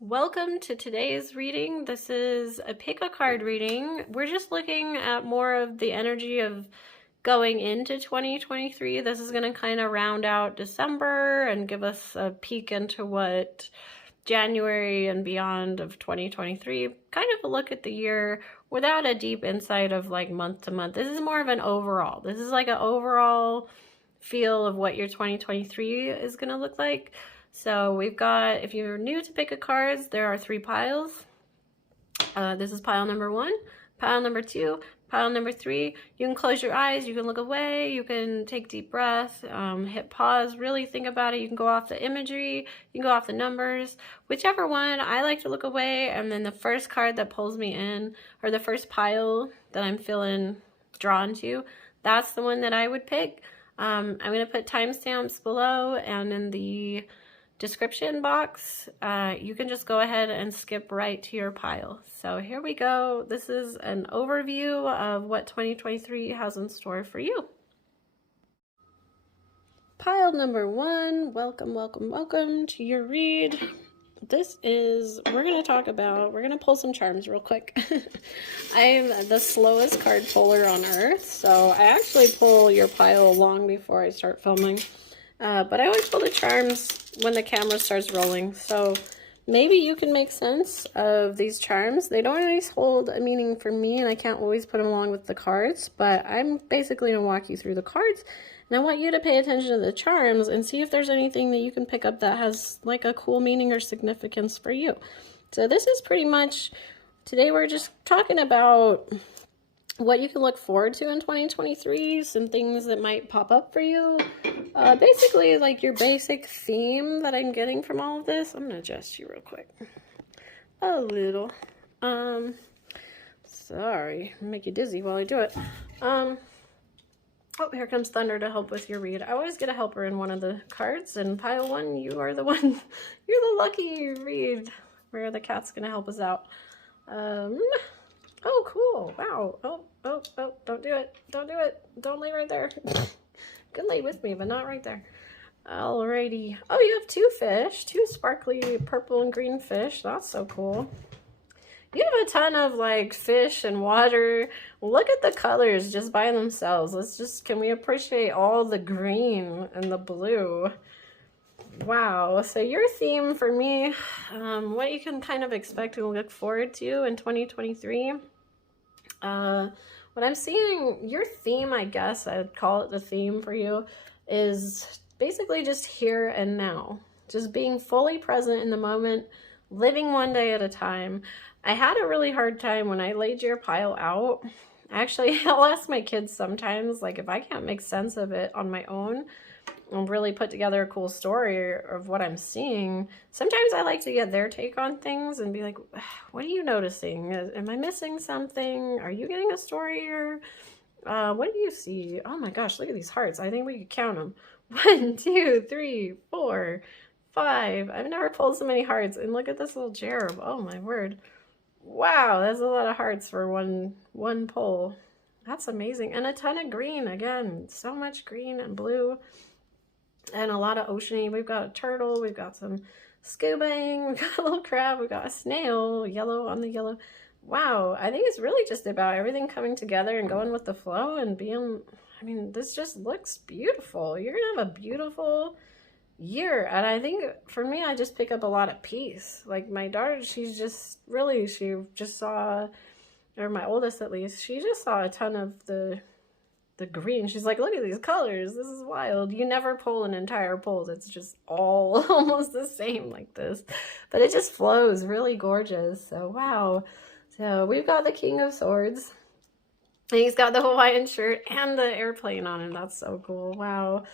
Welcome to today's reading. This is a pick a card reading. We're just looking at more of the energy of going into 2023. This is going to kind of round out December and give us a peek into what January and beyond of 2023, kind of a look at the year without a deep insight of like month to month. This is more of an overall. This is like an overall feel of what your 2023 is going to look like. So we've got, if you're new to pick a cards, there are 3 piles. This is pile number 1, pile number 2, pile number 3. You can close your eyes, you can look away, you can take deep breath, hit pause, really think about it. You can go off the imagery, you can go off the numbers, whichever one. I like to look away, and then the first card that pulls me in, or the first pile that I'm feeling drawn to, that's the one that I would pick. I'm going to put timestamps below and in the description box. You can just go ahead and skip right to your pile. So here we go. This is an overview of what 2023 has in store for you. Pile number 1, welcome, welcome, welcome to your read. This is, we're going to pull some charms real quick. I'm the slowest card puller on earth, so I actually pull your pile long before I start filming. But I always pull the charms when the camera starts rolling, so maybe you can make sense of these charms. They don't always hold a meaning for me, and I can't always put them along with the cards, but I'm basically going to walk you through the cards. And I want you to pay attention to the charms and see if there's anything that you can pick up that has like a cool meaning or significance for you. So this is pretty much, today we're just talking about what you can look forward to in 2023, some things that might pop up for you. Basically like your basic theme that I'm getting from all of this. I'm gonna adjust you real quick. A little. Sorry, make you dizzy while I do it. Oh, here comes Thunder to help with your read. I always get a helper in one of the cards, and pile 1, you are the one, you're the lucky read where the cat's gonna help us out. Oh, cool. Wow. Oh, don't do it. Don't do it. Don't lay right there. Could lay with me, but not right there. Alrighty. Oh, you have 2 fish, 2 sparkly purple and green fish. That's so cool. You have a ton of like fish and water. Look at the colors just by themselves. Can we appreciate all the green and the blue? Wow. So your theme for me, what you can kind of expect and look forward to in 2023. What I'm seeing, your theme, I guess I'd call it the theme for you, is basically just here and now. Just being fully present in the moment, living one day at a time. I had a really hard time when I laid your pile out. Actually, I'll ask my kids sometimes, like if I can't make sense of it on my own and really put together a cool story of what I'm seeing, sometimes I like to get their take on things and be like, what are you noticing? Am I missing something? Are you getting a story here? What do you see? Oh my gosh, look at these hearts. I think we could count them. 1, 2, 3, 4, 5. I've never pulled so many hearts. And look at this little cherub. Oh my word. Wow, that's a lot of hearts for one pull. That's amazing. And a ton of green. Again, so much green and blue. And a lot of oceany. We've got a turtle, we've got some scubaing, we've got a little crab, we've got a snail, yellow on the yellow. Wow, I think it's really just about everything coming together and going with the flow and being, I mean, this just looks beautiful. You're gonna have a beautiful year. And I think for me, I just pick up a lot of peace. Like my daughter, she just saw, or my oldest at least, she just saw a ton of the green. She's like, look at these colors, this is wild. You never pull an entire pull that's just all almost the same like this, but it just flows really gorgeous. So wow. So we've got the King of Swords, and he's got the Hawaiian shirt and the airplane on him. That's so cool. Wow.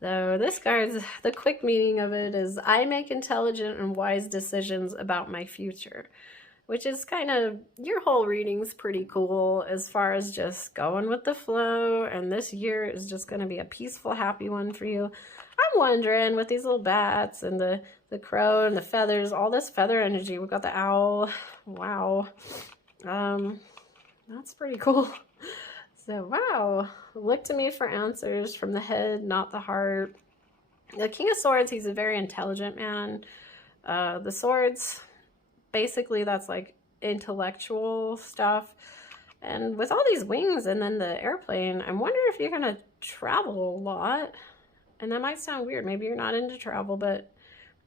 So this card's, the quick meaning of it is, I make intelligent and wise decisions about my future, which is kind of, your whole reading's pretty cool as far as just going with the flow, and this year is just going to be a peaceful, happy one for you. I'm wondering, with these little bats and the crow and the feathers, all this feather energy, we've got the owl. Wow. That's pretty cool. So, wow. Look to me for answers from the head, not the heart. The King of Swords, he's a very intelligent man. The swords, basically that's like intellectual stuff. And with all these wings and then the airplane, I'm wondering if you're gonna travel a lot. And that might sound weird. Maybe you're not into travel, but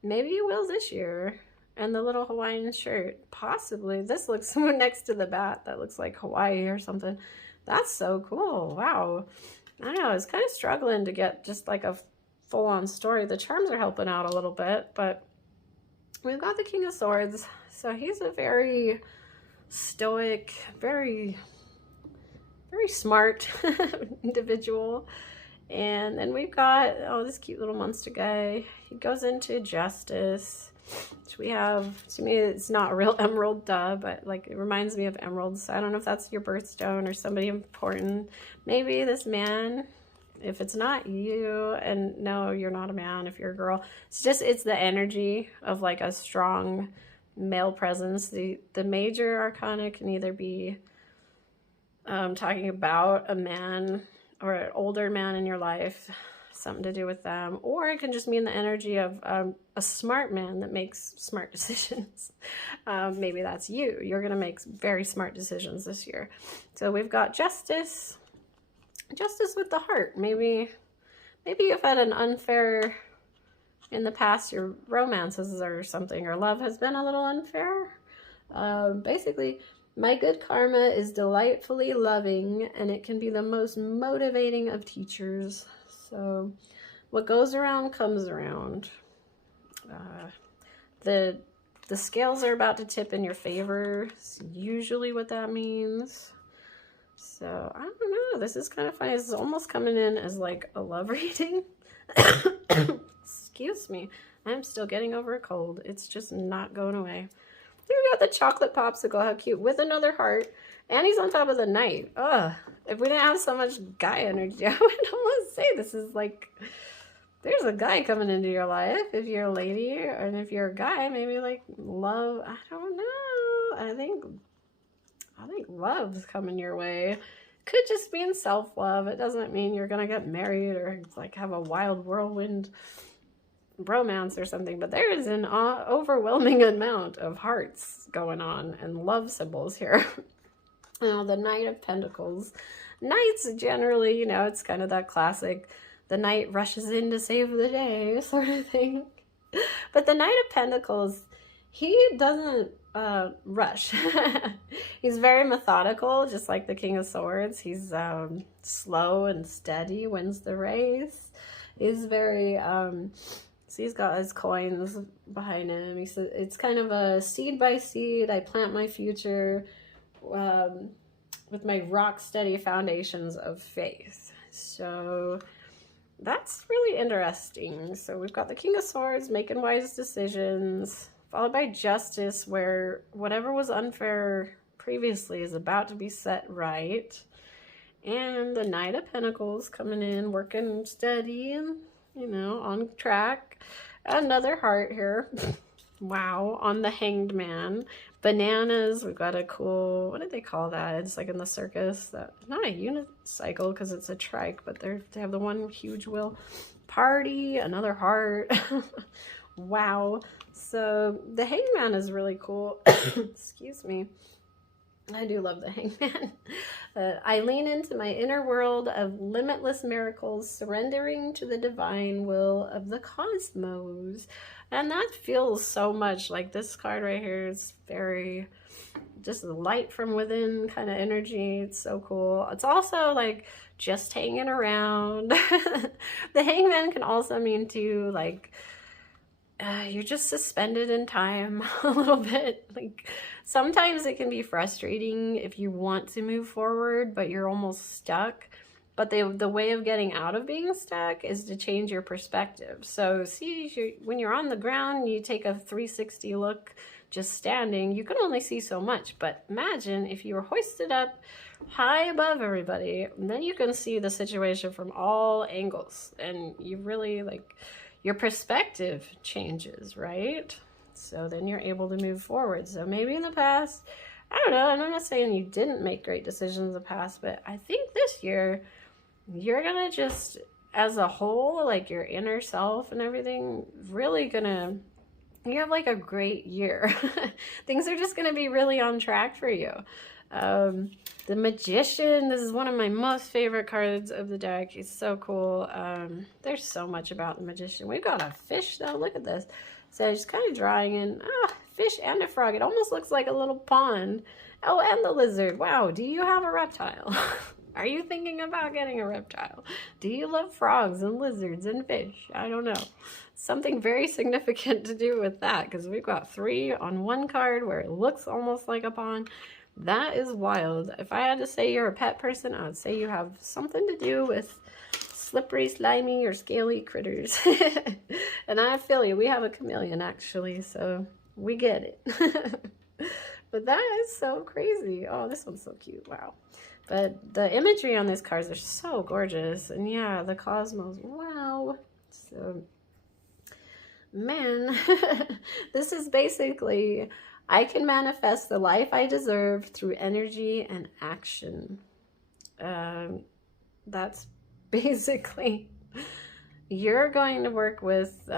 maybe you will this year. And the little Hawaiian shirt, possibly. This looks next to the bat. That looks like Hawaii or something. That's so cool. Wow. I don't know. I was kind of struggling to get just like a full-on story. The charms are helping out a little bit, but we've got the King of Swords. So he's a very stoic, very smart individual. And then we've got, oh, this cute little monster guy. He goes into justice, which we have, to me, it's not a real emerald, duh, but like it reminds me of emeralds. So I don't know if that's your birthstone or somebody important. Maybe this man, if it's not you, and no, you're not a man if you're a girl. It's the energy of like a strong male presence. The major arcana can either be talking about a man or an older man in your life, something to do with them, or it can just mean the energy of a smart man that makes smart decisions. Maybe that's you. You're going to make very smart decisions this year. So we've got justice with the heart. Maybe you've had an unfair in the past, your romances or something, or love has been a little unfair. Basically, my good karma is delightfully loving, and it can be the most motivating of teachers. So what goes around comes around. The scales are about to tip in your favor. It's usually what that means. So I don't know. This is kind of funny. This is almost coming in as like a love reading. Excuse me. I'm still getting over a cold. It's just not going away. We got the chocolate popsicle, how cute, with another heart, and he's on top of the knight. Ugh, if we didn't have so much guy energy, I would almost say this is like, there's a guy coming into your life, if you're a lady, and if you're a guy, maybe like love, I don't know, I think love's coming your way. Could just mean self-love. It doesn't mean you're gonna get married or like have a wild whirlwind romance or something, but there is an overwhelming amount of hearts going on and love symbols here. Now, the Knight of Pentacles. Knights generally, you know, it's kind of that classic, the knight rushes in to save the day sort of thing. But the Knight of Pentacles, he doesn't rush. He's very methodical, just like the King of Swords. He's slow and steady, wins the race. He's very so he's got his coins behind him. He said it's kind of a seed by seed. I plant my future with my rock steady foundations of faith. So that's really interesting. So we've got the King of Swords making wise decisions, followed by justice, where whatever was unfair previously is about to be set right. And the Knight of Pentacles coming in, working steady and, you know, on track. Another heart here. Wow. On the Hanged Man. Bananas. We've got a cool, what do they call that? It's like in the circus. That not a unicycle because it's a trike, but they have the one huge wheel. Party. Another heart. Wow. So the Hanged Man is really cool. Excuse me. I do love the Hangman. I lean into my inner world of limitless miracles, surrendering to the divine will of the cosmos. And that feels so much like this card right here. It's very just light from within kind of energy. It's so cool. It's also like just hanging around. The Hangman can also mean to like you're just suspended in time a little bit. Like sometimes it can be frustrating if you want to move forward, but you're almost stuck. But the way of getting out of being stuck is to change your perspective. So see, when you're on the ground, you take a 360 look, just standing, you can only see so much. But imagine if you were hoisted up high above everybody, and then you can see the situation from all angles. And you really like, your perspective changes, right? So then you're able to move forward. So maybe in the past, I don't know, I'm not saying you didn't make great decisions in the past, but I think this year, you're gonna just, as a whole, like your inner self and everything, really gonna you have like a great year. Things are just going to be really on track for you. The Magician, this is one of my most favorite cards of the deck. He's so cool. There's so much about the Magician. We've got a fish though. Look at this. So just kind of drawing in fish and a frog. It almost looks like a little pond. Oh, and the lizard. Wow, do you have a reptile? Are you thinking about getting a reptile? Do you love frogs and lizards and fish? I don't know. Something very significant to do with that, because we've got 3 on one card where it looks almost like a pond. That is wild. If I had to say you're a pet person, I would say you have something to do with slippery, slimy, or scaly critters. And I feel you. We have a chameleon, actually, so we get it. But that is so crazy. Oh, this one's so cute. Wow. But the imagery on these cards are so gorgeous. And yeah, the cosmos. Wow. So, man, this is basically, I can manifest the life I deserve through energy and action. That's basically, you're going to work with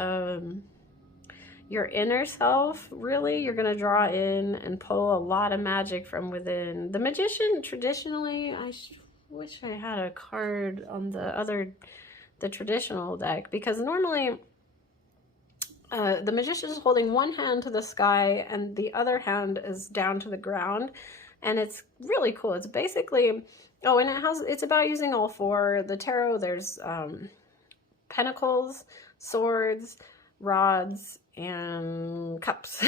your inner self. Really, you're going to draw in and pull a lot of magic from within. The Magician, traditionally, I wish I had a card on the traditional deck, because normally the Magician is holding one hand to the sky and the other hand is down to the ground, and it's really cool. It's basically, oh, and it's about using all 4. The tarot, there's pentacles, swords, rods, and cups.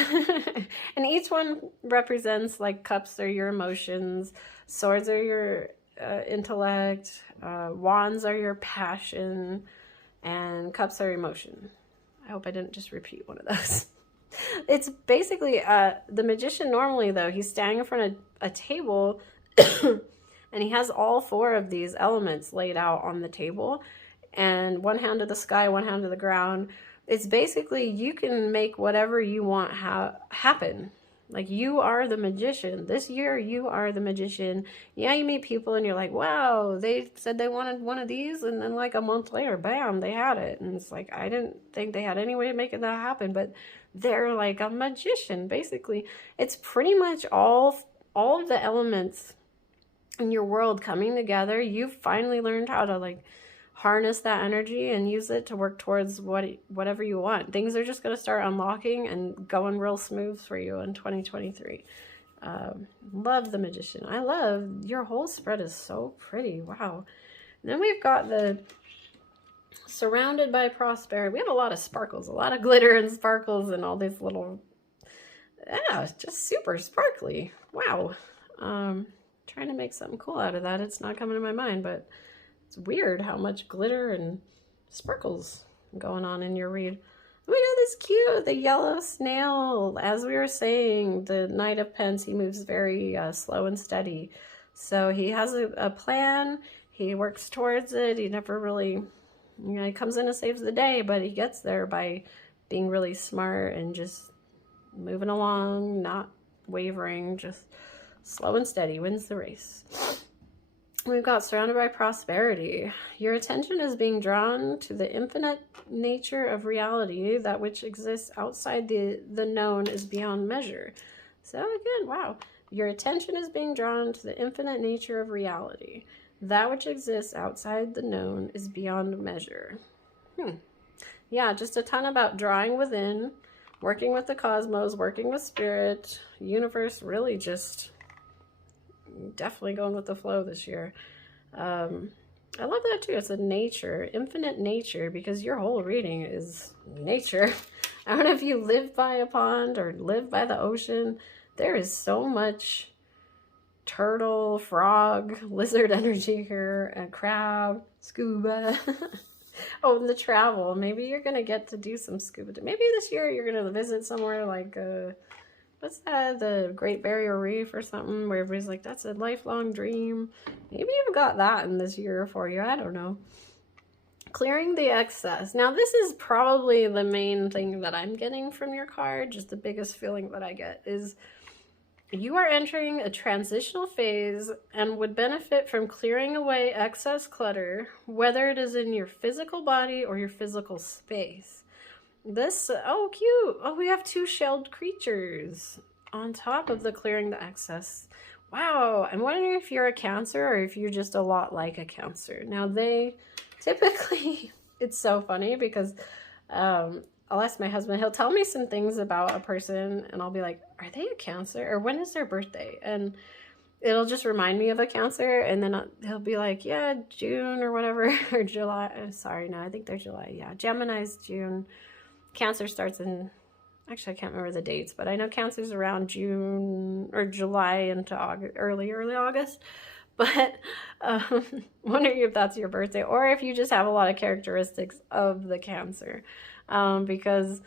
And each one represents, like, cups are your emotions, swords are your intellect, wands are your passion, and cups are emotion. I hope I didn't just repeat one of those. It's basically the Magician. Normally though, he's standing in front of a table and he has all 4 of these elements laid out on the table, and one hand to the sky, one hand to the ground. It's basically, you can make whatever you want happen. Like, you are the Magician. This year, you are the Magician. Yeah, you meet people and you're like, wow, they said they wanted one of these, and then like a month later, bam, they had it. And it's like, I didn't think they had any way of making that happen, but they're like a magician, basically. It's pretty much all of the elements in your world coming together. You've finally learned how to, like, harness that energy and use it to work towards whatever you want. Things are just going to start unlocking and going real smooth for you in 2023. Love the Magician. I love your whole spread is so pretty. Wow. And then we've got the Surrounded by Prosperity. We have a lot of sparkles, a lot of glitter and sparkles and all these little, yeah, just super sparkly. Wow. Trying to make something cool out of that. It's not coming to my mind, but it's weird how much glitter and sparkles going on in your read. We got this cute, the yellow snail. As we were saying, the Knight of Pence, he moves very slow and steady. So he has a plan. He works towards it. He never really, you know, he comes in and saves the day, but he gets there by being really smart and just moving along, not wavering, just slow and steady, wins the race. We've got Surrounded by Prosperity. Your attention is being drawn to the infinite nature of reality. That which exists outside the known is beyond measure. So again, wow. Your attention is being drawn to the infinite nature of reality. That which exists outside the known is beyond measure. Yeah, just a ton about drawing within, working with the cosmos, working with spirit, universe, really just definitely going with the flow this year. I love that too. It's a nature, infinite nature, because your whole reading is nature. I don't know if you live by a pond or live by the ocean. There is so much turtle, frog, lizard energy here, and crab, scuba. Oh, and the travel. Maybe you're going to get to do some scuba. Maybe this year you're going to visit somewhere like what's that, the Great Barrier Reef or something, where everybody's like, that's a lifelong dream. Maybe you've got that in this year for you. I don't know. Clearing the excess. Now, this is probably the main thing that I'm getting from your card. Just the biggest feeling that I get is you are entering a transitional phase and would benefit from clearing away excess clutter, whether it is in your physical body or your physical space. This, oh, cute. Oh, we have 2 shelled creatures on top of the clearing the excess. Wow, I'm wondering if you're a Cancer or if you're just a lot like a Cancer. Now, they typically, it's so funny because I'll ask my husband, he'll tell me some things about a person, and I'll be like, are they a Cancer? Or when is their birthday? And it'll just remind me of a Cancer, and then he'll be like, yeah, June or whatever, or July. Sorry, no, I think they're July. Yeah, Gemini's June. Cancer starts in, actually, I can't remember the dates, but I know Cancer's around June or July into August, early August. But wondering if that's your birthday or if you just have a lot of characteristics of the Cancer. Because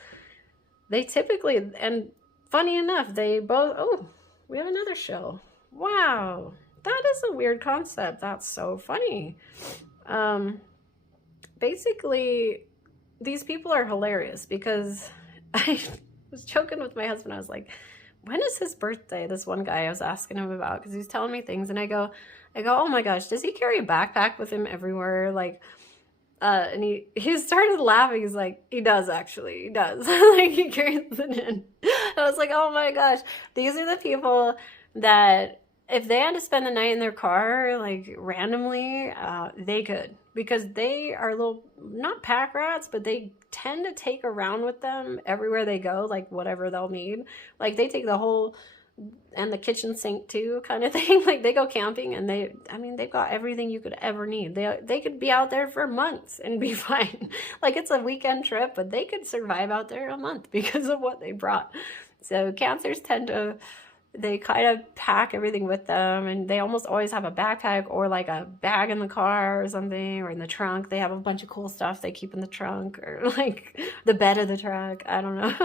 they typically, and funny enough, they both, oh, we have another shell. Wow, that is a weird concept. That's so funny. Basically, these people are hilarious because I was joking with my husband. I was like, when is his birthday? This one guy I was asking him about because he's telling me things, and I go, oh my gosh, does he carry a backpack with him everywhere? Like, and he started laughing. He's like, he does actually, he does. Like he carries it in. I was like, oh my gosh, these are the people that if they had to spend the night in their car, like randomly, they could, because they are little, not pack rats, but they tend to take around with them everywhere they go, like whatever they'll need. Like they take the whole, and the kitchen sink too, kind of thing. Like they go camping and they've got everything you could ever need. They could be out there for months and be fine. Like it's a weekend trip, but they could survive out there a month because of what they brought. So Cancers tend to, they kind of pack everything with them, and they almost always have a backpack or like a bag in the car or something, or in the trunk. They have a bunch of cool stuff they keep in the trunk, or like the bed of the truck. I don't know.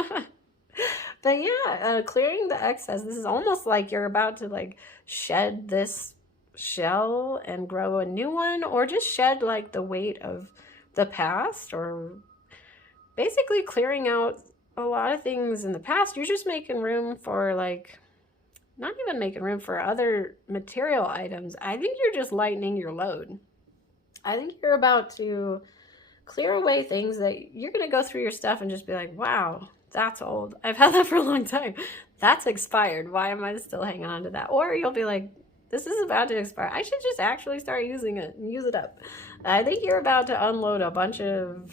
But yeah, clearing the excess. This is almost like you're about to like shed this shell and grow a new one, or just shed like the weight of the past, or basically clearing out a lot of things in the past. You're just making room for like, not even making room for other material items. I think you're just lightening your load. I think you're about to clear away things that you're going to go through your stuff and just be like, wow, that's old. I've had that for a long time. That's expired. Why am I still hanging on to that? Or you'll be like, this is about to expire. I should just actually start using it and use it up. I think you're about to unload a bunch of,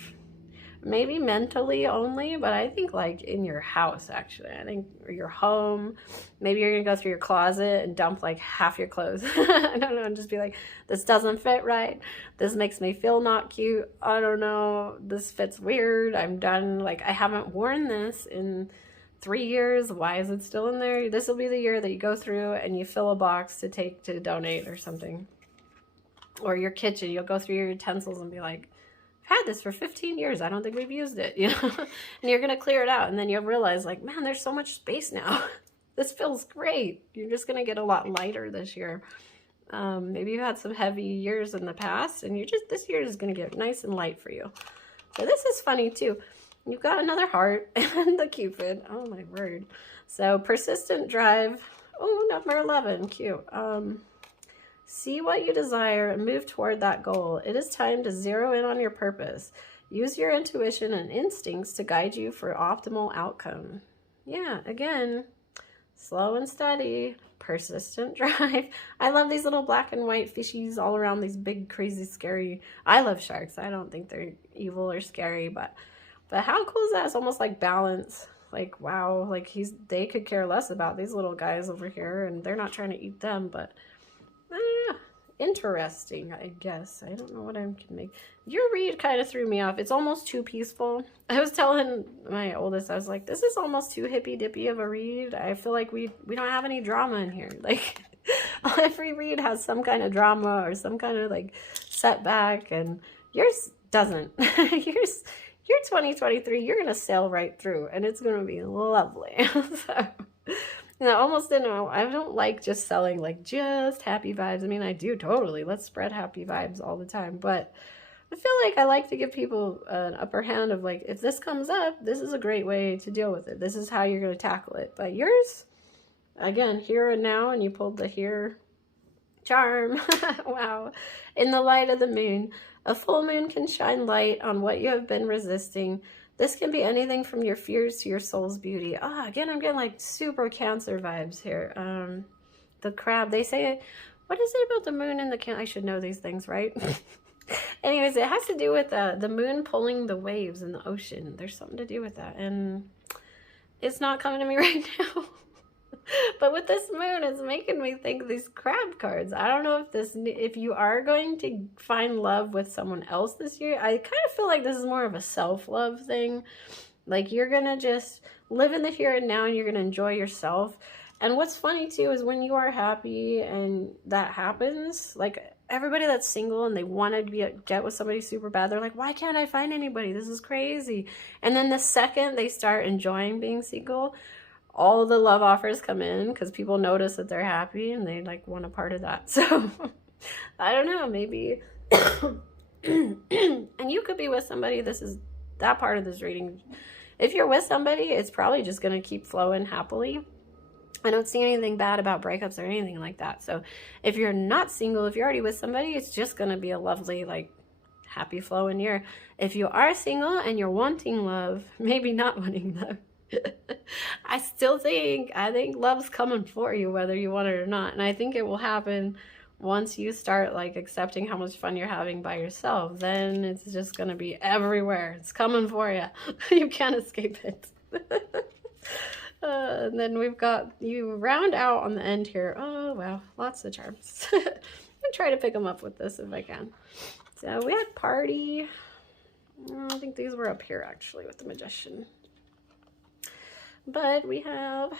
maybe mentally only, but I think like in your house, actually. I think, or your home. Maybe you're gonna go through your closet and dump like half your clothes. I don't know, and just be like, this doesn't fit right. This makes me feel not cute. I don't know. This fits weird. I'm done. Like, I haven't worn this in 3 years. Why is it still in there? This will be the year that you go through and you fill a box to take to donate or something. Or your kitchen, you'll go through your utensils and be like, I've had this for 15 years. I don't think we've used it, you know? And you're going to clear it out. And then you'll realize like, man, there's so much space now. This feels great. You're just going to get a lot lighter this year. Maybe you had some heavy years in the past, and this year is going to get nice and light for you. So this is funny too. You've got another heart and the Cupid. Oh my word. So persistent drive. Oh, number 11. Cute. See what you desire and move toward that goal. It is time to zero in on your purpose. Use your intuition and instincts to guide you for optimal outcome. Yeah, again, slow and steady, persistent drive. I love these little black and white fishies all around, these big, crazy, scary. I love sharks. I don't think they're evil or scary, but how cool is that? It's almost like balance. Like, wow, like they could care less about these little guys over here, and they're not trying to eat them, but interesting, I guess. I don't know what I can make. Your read kind of threw me off. It's almost too peaceful. I was telling my oldest, I was like, this is almost too hippy dippy of a read. I feel like we don't have any drama in here. Like every read has some kind of drama or some kind of like setback, and yours doesn't. You're 2023, you're gonna sail right through, and it's gonna be lovely. So, almost didn't know. I don't like just selling like just happy vibes. I mean, I do totally. Let's spread happy vibes all the time. But I feel like I like to give people an upper hand of like, if this comes up, this is a great way to deal with it. This is how you're going to tackle it. But yours, again, here and now, and you pulled the here charm. Wow. In the light of the moon, a full moon can shine light on what you have been resisting. This can be anything from your fears to your soul's beauty. Again, I'm getting like super Cancer vibes here. The crab, they say, what is it about the moon and the I should know these things, right? Anyways, it has to do with the moon pulling the waves in the ocean. There's something to do with that. And it's not coming to me right now. But with this moon, it's making me think of these crab cards. I don't know if you are going to find love with someone else this year. I kind of feel like this is more of a self-love thing. Like you're going to just live in the here and now and you're going to enjoy yourself. And what's funny too is when you are happy and that happens, like everybody that's single and they want to get with somebody super bad, they're like, why can't I find anybody? This is crazy. And then the second they start enjoying being single, all the love offers come in because people notice that they're happy and they like want a part of that. So I don't know, maybe. And you could be with somebody. This is that part of this reading. If you're with somebody, it's probably just going to keep flowing happily. I don't see anything bad about breakups or anything like that. So if you're not single, if you're already with somebody, it's just going to be a lovely, like, happy flowing year. If you are single and you're wanting love, maybe not wanting love, I think love's coming for you whether you want it or not. And I think it will happen once you start like accepting how much fun you're having by yourself. Then it's just going to be everywhere. It's coming for you. You can't escape it. And then we've got you round out on the end here. Oh wow, lots of charms. I'm gonna try to pick them up with this if I can. So we had party. I think these were up here actually with the Magician. But we have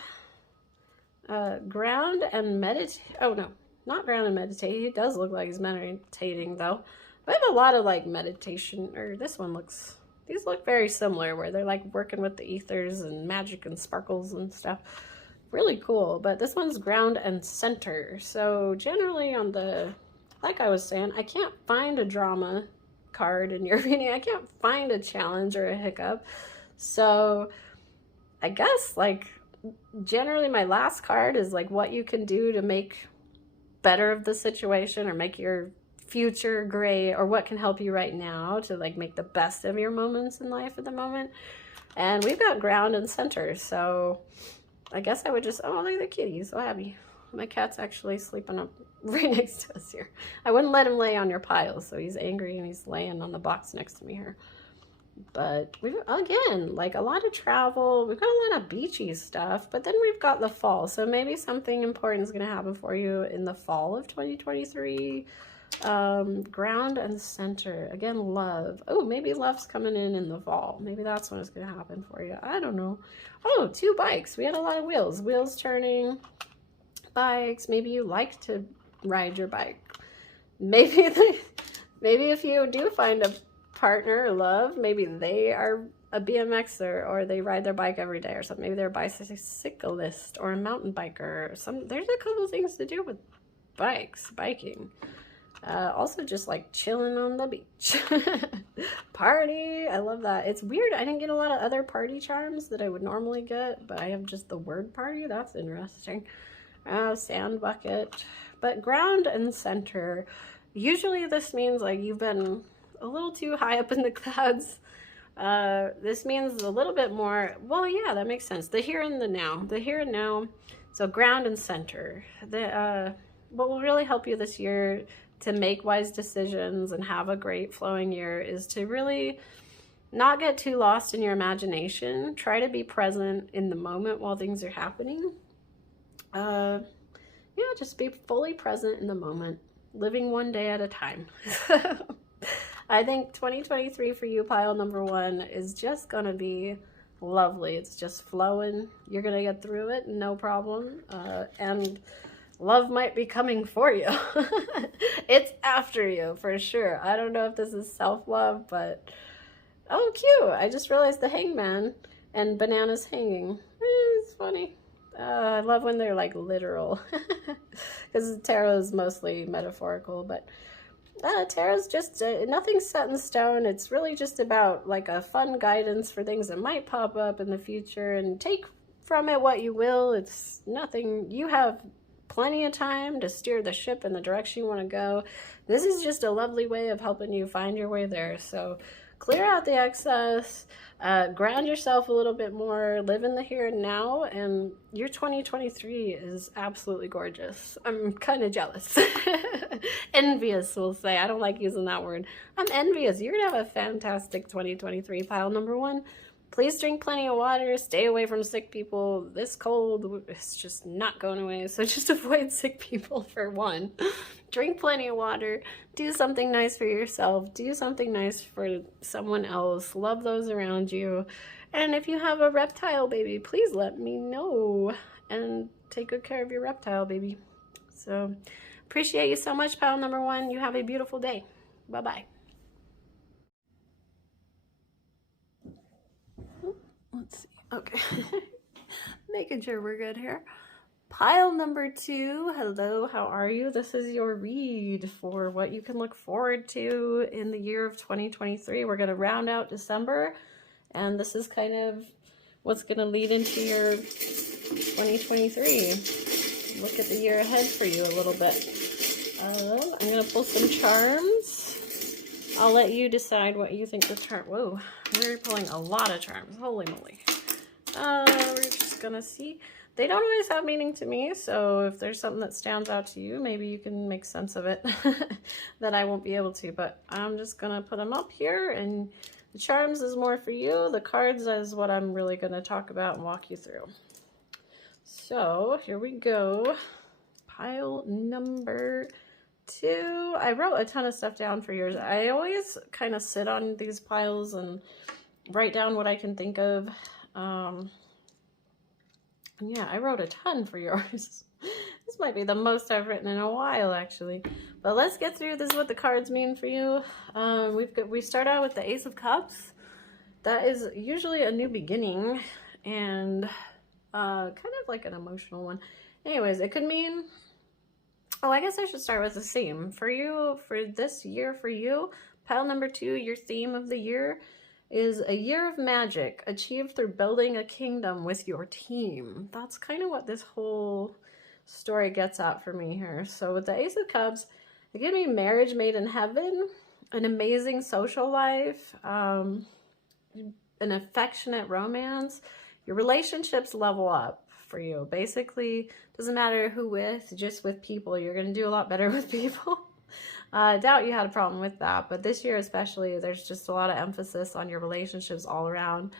ground and meditate. Oh no, not ground and meditate. It does look like he's meditating though. We have a lot of like meditation, or this one looks, these look very similar where they're like working with the ethers and magic and sparkles and stuff. Really cool. But this one's ground and center. So generally on the, like I was saying, I can't find a drama card in your reading. I can't find a challenge or a hiccup. So I guess like generally my last card is like what you can do to make better of the situation or make your future great, or what can help you right now to like make the best of your moments in life at the moment. And we've got ground and center. So I guess I would just, oh, look at the kitty, he's so happy. My cat's actually sleeping up right next to us here. I wouldn't let him lay on your pile, so he's angry and he's laying on the box next to me here. But we've, again, like a lot of travel. We've got a lot of beachy stuff, but then we've got the fall. So maybe something important is going to happen for you in the fall of 2023. Ground and center. Again, love. Oh, maybe love's coming in the fall. Maybe that's when it's going to happen for you. I don't know. Oh, 2 bikes. We had a lot of wheels. Wheels turning, bikes. Maybe you like to ride your bike. Maybe if you do find a partner or love, maybe they are a BMXer or they ride their bike every day or something. Maybe they're a bicyclist or a mountain biker or some. There's a couple things to do with biking. Also just like chilling on the beach. Party. I love that. It's weird. I didn't get a lot of other party charms that I would normally get, but I have just the word party. That's interesting. Sand bucket. But ground and center. Usually this means like you've been a little too high up in the clouds. This means a little bit more, well, yeah, that makes sense. The here and the now. The here and now. So ground and center. What will really help you this year to make wise decisions and have a great flowing year is to really not get too lost in your imagination. Try to be present in the moment while things are happening. Yeah, just be fully present in the moment, living one day at a time. I think 2023 for you, pile number 1, is just going to be lovely. It's just flowing. You're going to get through it, no problem. And love might be coming for you. It's after you, for sure. I don't know if this is self-love, but oh, cute. I just realized the hangman and bananas hanging. It's funny. I love when they're like literal because tarot is mostly metaphorical, but tarot's just nothing's set in stone. It's really just about like a fun guidance for things that might pop up in the future, and take from it what you will. It's nothing. You have plenty of time to steer the ship in the direction you want to go. This is just a lovely way of helping you find your way there. So clear out the excess, ground yourself a little bit more, live in the here and now, and your 2023 is absolutely gorgeous. I'm kind of jealous. Envious, we'll say. I don't like using that word. I'm envious. You're going to have a fantastic 2023, pile number one. Please drink plenty of water, stay away from sick people. This cold is just not going away, so just avoid sick people for one. Drink plenty of water, do something nice for yourself, do something nice for someone else, love those around you. And if you have a reptile baby, please let me know and take good care of your reptile baby. So appreciate you so much, pile number one. You have a beautiful day. Bye-bye. Let's see. Okay. Making sure we're good here. Pile number two. Hello, how are you? This is your read for what you can look forward to in the year of 2023. We're going to round out December, and this is kind of what's going to lead into your 2023. Look at the year ahead for you a little bit. I'm going to pull some charms. I'll let you decide what you think the charm. Whoa, we're pulling a lot of charms. Holy moly. We're just gonna see. They don't always have meaning to me, so if there's something that stands out to you, maybe you can make sense of it that I won't be able to. But I'm just gonna put them up here, and the charms is more for you. The cards is what I'm really gonna talk about and walk you through. So here we go. Pile number two. I wrote a ton of stuff down for yours. I always kind of sit on these piles and write down what I can think of. Yeah, I wrote a ton for yours. This might be the most I've written in a while, actually. But let's get through. This is what the cards mean for you. We start out with the Ace of Cups. That is usually a new beginning and kind of like an emotional one. Anyways, it could mean... Oh, I guess I should start with the theme. For you, for this year, for you, pile number two, your theme of the year is a year of magic achieved through building a kingdom with your team. That's kind of what this whole story gets at for me here. So with the Ace of Cups, it gives me marriage made in heaven, an amazing social life, an affectionate romance. Your relationships level up for you. Basically, doesn't matter who with, just with people. You're going to do a lot better with people. I doubt you had a problem with that, but this year especially, there's just a lot of emphasis on your relationships all around.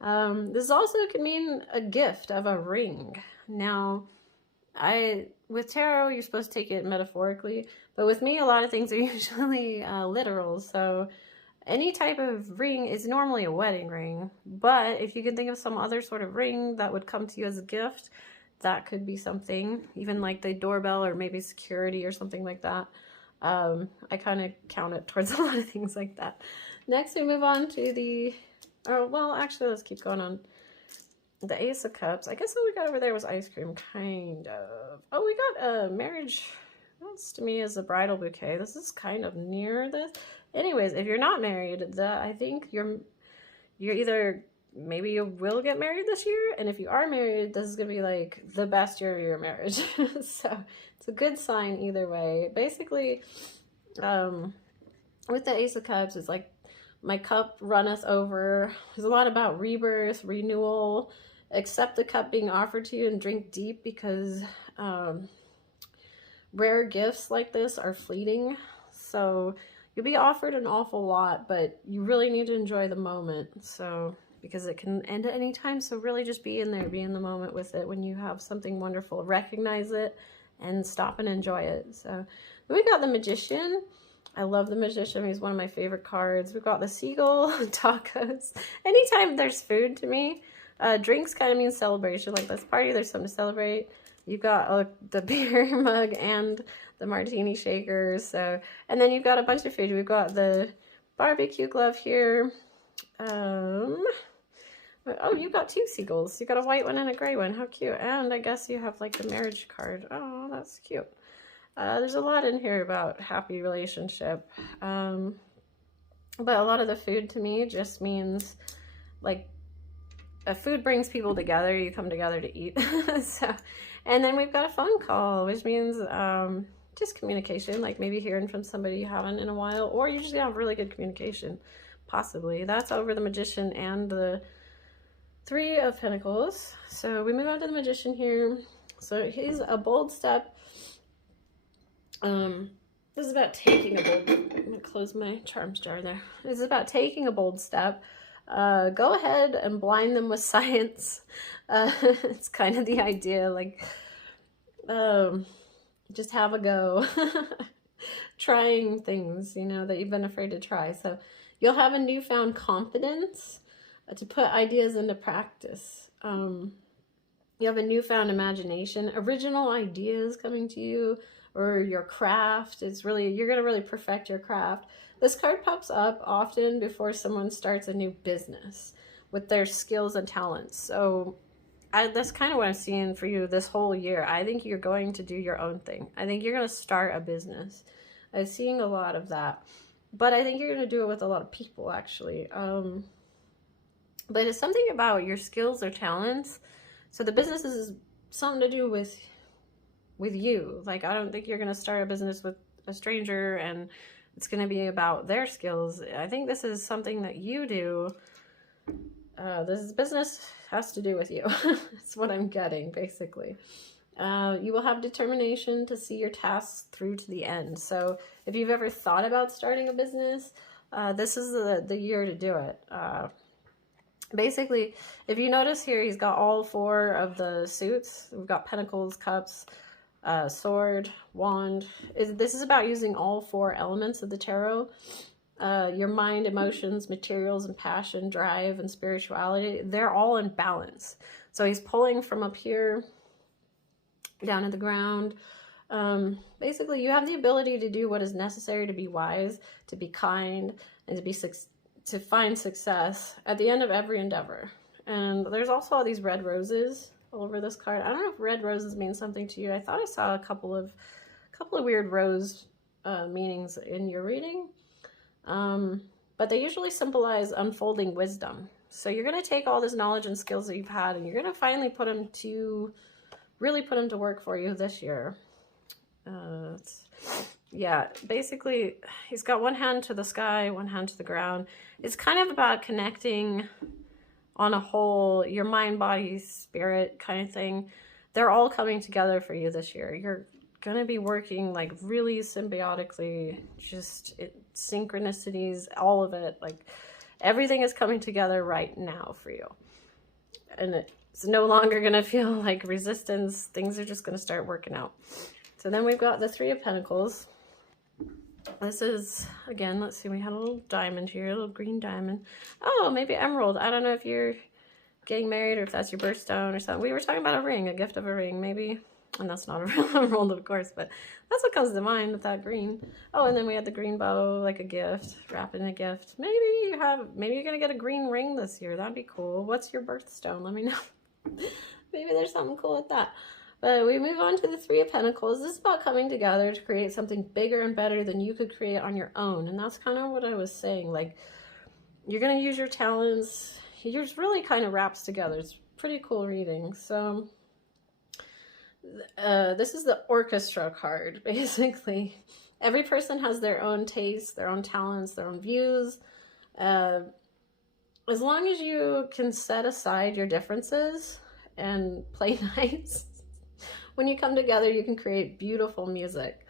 This also can mean a gift of a ring. Now, with tarot, you're supposed to take it metaphorically, but with me, a lot of things are usually literal. So any type of ring is normally a wedding ring, but if you can think of some other sort of ring that would come to you as a gift, that could be something, even like the doorbell or maybe security or something like that. I kind of count it towards a lot of things like that. Next, we move on to the, oh, well, actually, let's keep going on. The Ace of Cups. I guess what we got over there was ice cream, kind of. Oh, we got a marriage. That's to me is a bridal bouquet. This is kind of near this. Anyways, if you're not married, I think you're either, maybe you will get married this year, and if you are married, this is gonna be like the best year of your marriage. So it's a good sign either way. Basically, with the Ace of Cups, it's like my cup runneth over. There's a lot about rebirth, renewal. Accept the cup being offered to you and drink deep, because rare gifts like this are fleeting. So you'll be offered an awful lot, but you really need to enjoy the moment. So, because it can end at any time. So really just be in there, be in the moment with it. When you have something wonderful, recognize it and stop and enjoy it. So then we got the Magician. I love the Magician. He's one of my favorite cards. We've got the Seagull, tacos. Anytime there's food to me, drinks kind of means celebration. Like this party, there's something to celebrate. You've got the beer mug and the martini shakers. So, and then you've got a bunch of food. We've got the barbecue glove here. Oh, you've got two seagulls. You got a white one and a gray one. How cute. And I guess you have like the marriage card. Oh, that's cute. There's a lot in here about happy relationship. But a lot of the food to me just means like food brings people together. You come together to eat. So, and then we've got a phone call, which means just communication, like maybe hearing from somebody you haven't in a while, or you're just gonna have really good communication. possibly. That's over the Magician and the Three of Pentacles. So we move on to the Magician here. So he's a bold step. This is about taking a bold, I'm going to close my charms jar there. This is about taking a bold step. Go ahead and blind them with science. It's kind of the idea, like, just have a go. Trying things, you know, that you've been afraid to try. So you'll have a newfound confidence to put ideas into practice. You have a newfound imagination, original ideas coming to you, or your craft. It's really, you're going to really perfect your craft. This card pops up often before someone starts a new business with their skills and talents. So that's kind of what I'm seeing for you this whole year. I think you're going to do your own thing. I think you're going to start a business. I'm seeing a lot of that. But I think you're going to do it with a lot of people, actually. But it's something about your skills or talents. So the business is something to do with you. Like, I don't think you're going to start a business with a stranger and it's going to be about their skills. I think this is something that you do. This business has to do with you. That's what I'm getting, basically. You will have determination to see your tasks through to the end. So if you've ever thought about starting a business, this is the year to do it. Basically, if you notice here, he's got all four of the suits. We've got Pentacles, Cups, Sword, Wand. This is about using all four elements of the tarot. Your mind, emotions, materials, and passion, drive, and spirituality, they're all in balance. So he's pulling from up here down to the ground. Basically, you have the ability to do what is necessary to be wise, to be kind, and to find success at the end of every endeavor. And there's also all these red roses all over this card. I don't know if red roses mean something to you. I thought I saw a couple of weird rose meanings in your reading. But they usually symbolize unfolding wisdom. So you're going to take all this knowledge and skills that you've had, and you're going to finally really put them to work for you this year. Yeah, basically, he's got one hand to the sky, one hand to the ground. It's kind of about connecting on a whole, your mind, body, spirit kind of thing. They're all coming together for you this year. You're going to be working like really symbiotically, just synchronicities, all of it. Like everything is coming together right now for you. And it's no longer going to feel like resistance. Things are just going to start working out. So then we've got the Three of Pentacles. This is, again, let's see, we had a little diamond here, a little green diamond. Oh, maybe emerald. I don't know if you're getting married or if that's your birthstone or something. We were talking about a ring, a gift of a ring, maybe. And that's not a real emerald, of course, but that's what comes to mind with that green. Oh, and then we had the green bow, like a gift, wrapping a gift. Maybe you're going to get a green ring this year. That'd be cool. What's your birthstone? Let me know. Maybe there's something cool with that. But we move on to the Three of Pentacles. This is about coming together to create something bigger and better than you could create on your own. And that's kind of what I was saying. Like, you're going to use your talents. Yours really kind of wraps together. It's pretty cool reading. So this is the orchestra card, basically. Every person has their own tastes, their own talents, their own views. As long as you can set aside your differences and play nice, when you come together, you can create beautiful music.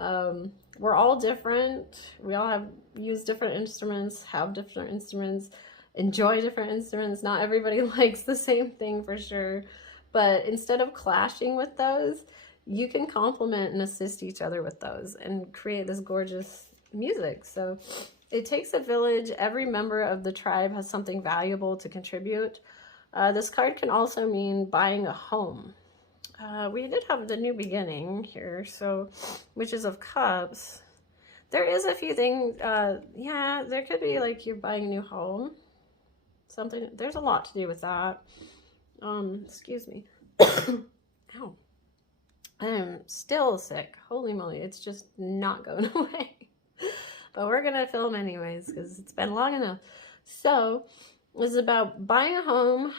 We're all different. We all use different instruments, have different instruments, enjoy different instruments. Not everybody likes the same thing for sure. But instead of clashing with those, you can complement and assist each other with those and create this gorgeous music. So it takes a village. Every member of the tribe has something valuable to contribute. This card can also mean buying a home. We did have the new beginning here, so Witches of Cups. There is a few things, yeah, there could be like you're buying a new home. Something, there's a lot to do with that. Excuse me. Ow. I am still sick. Holy moly, it's just not going away. But we're gonna film anyways, because it's been long enough. So, this is about buying a home,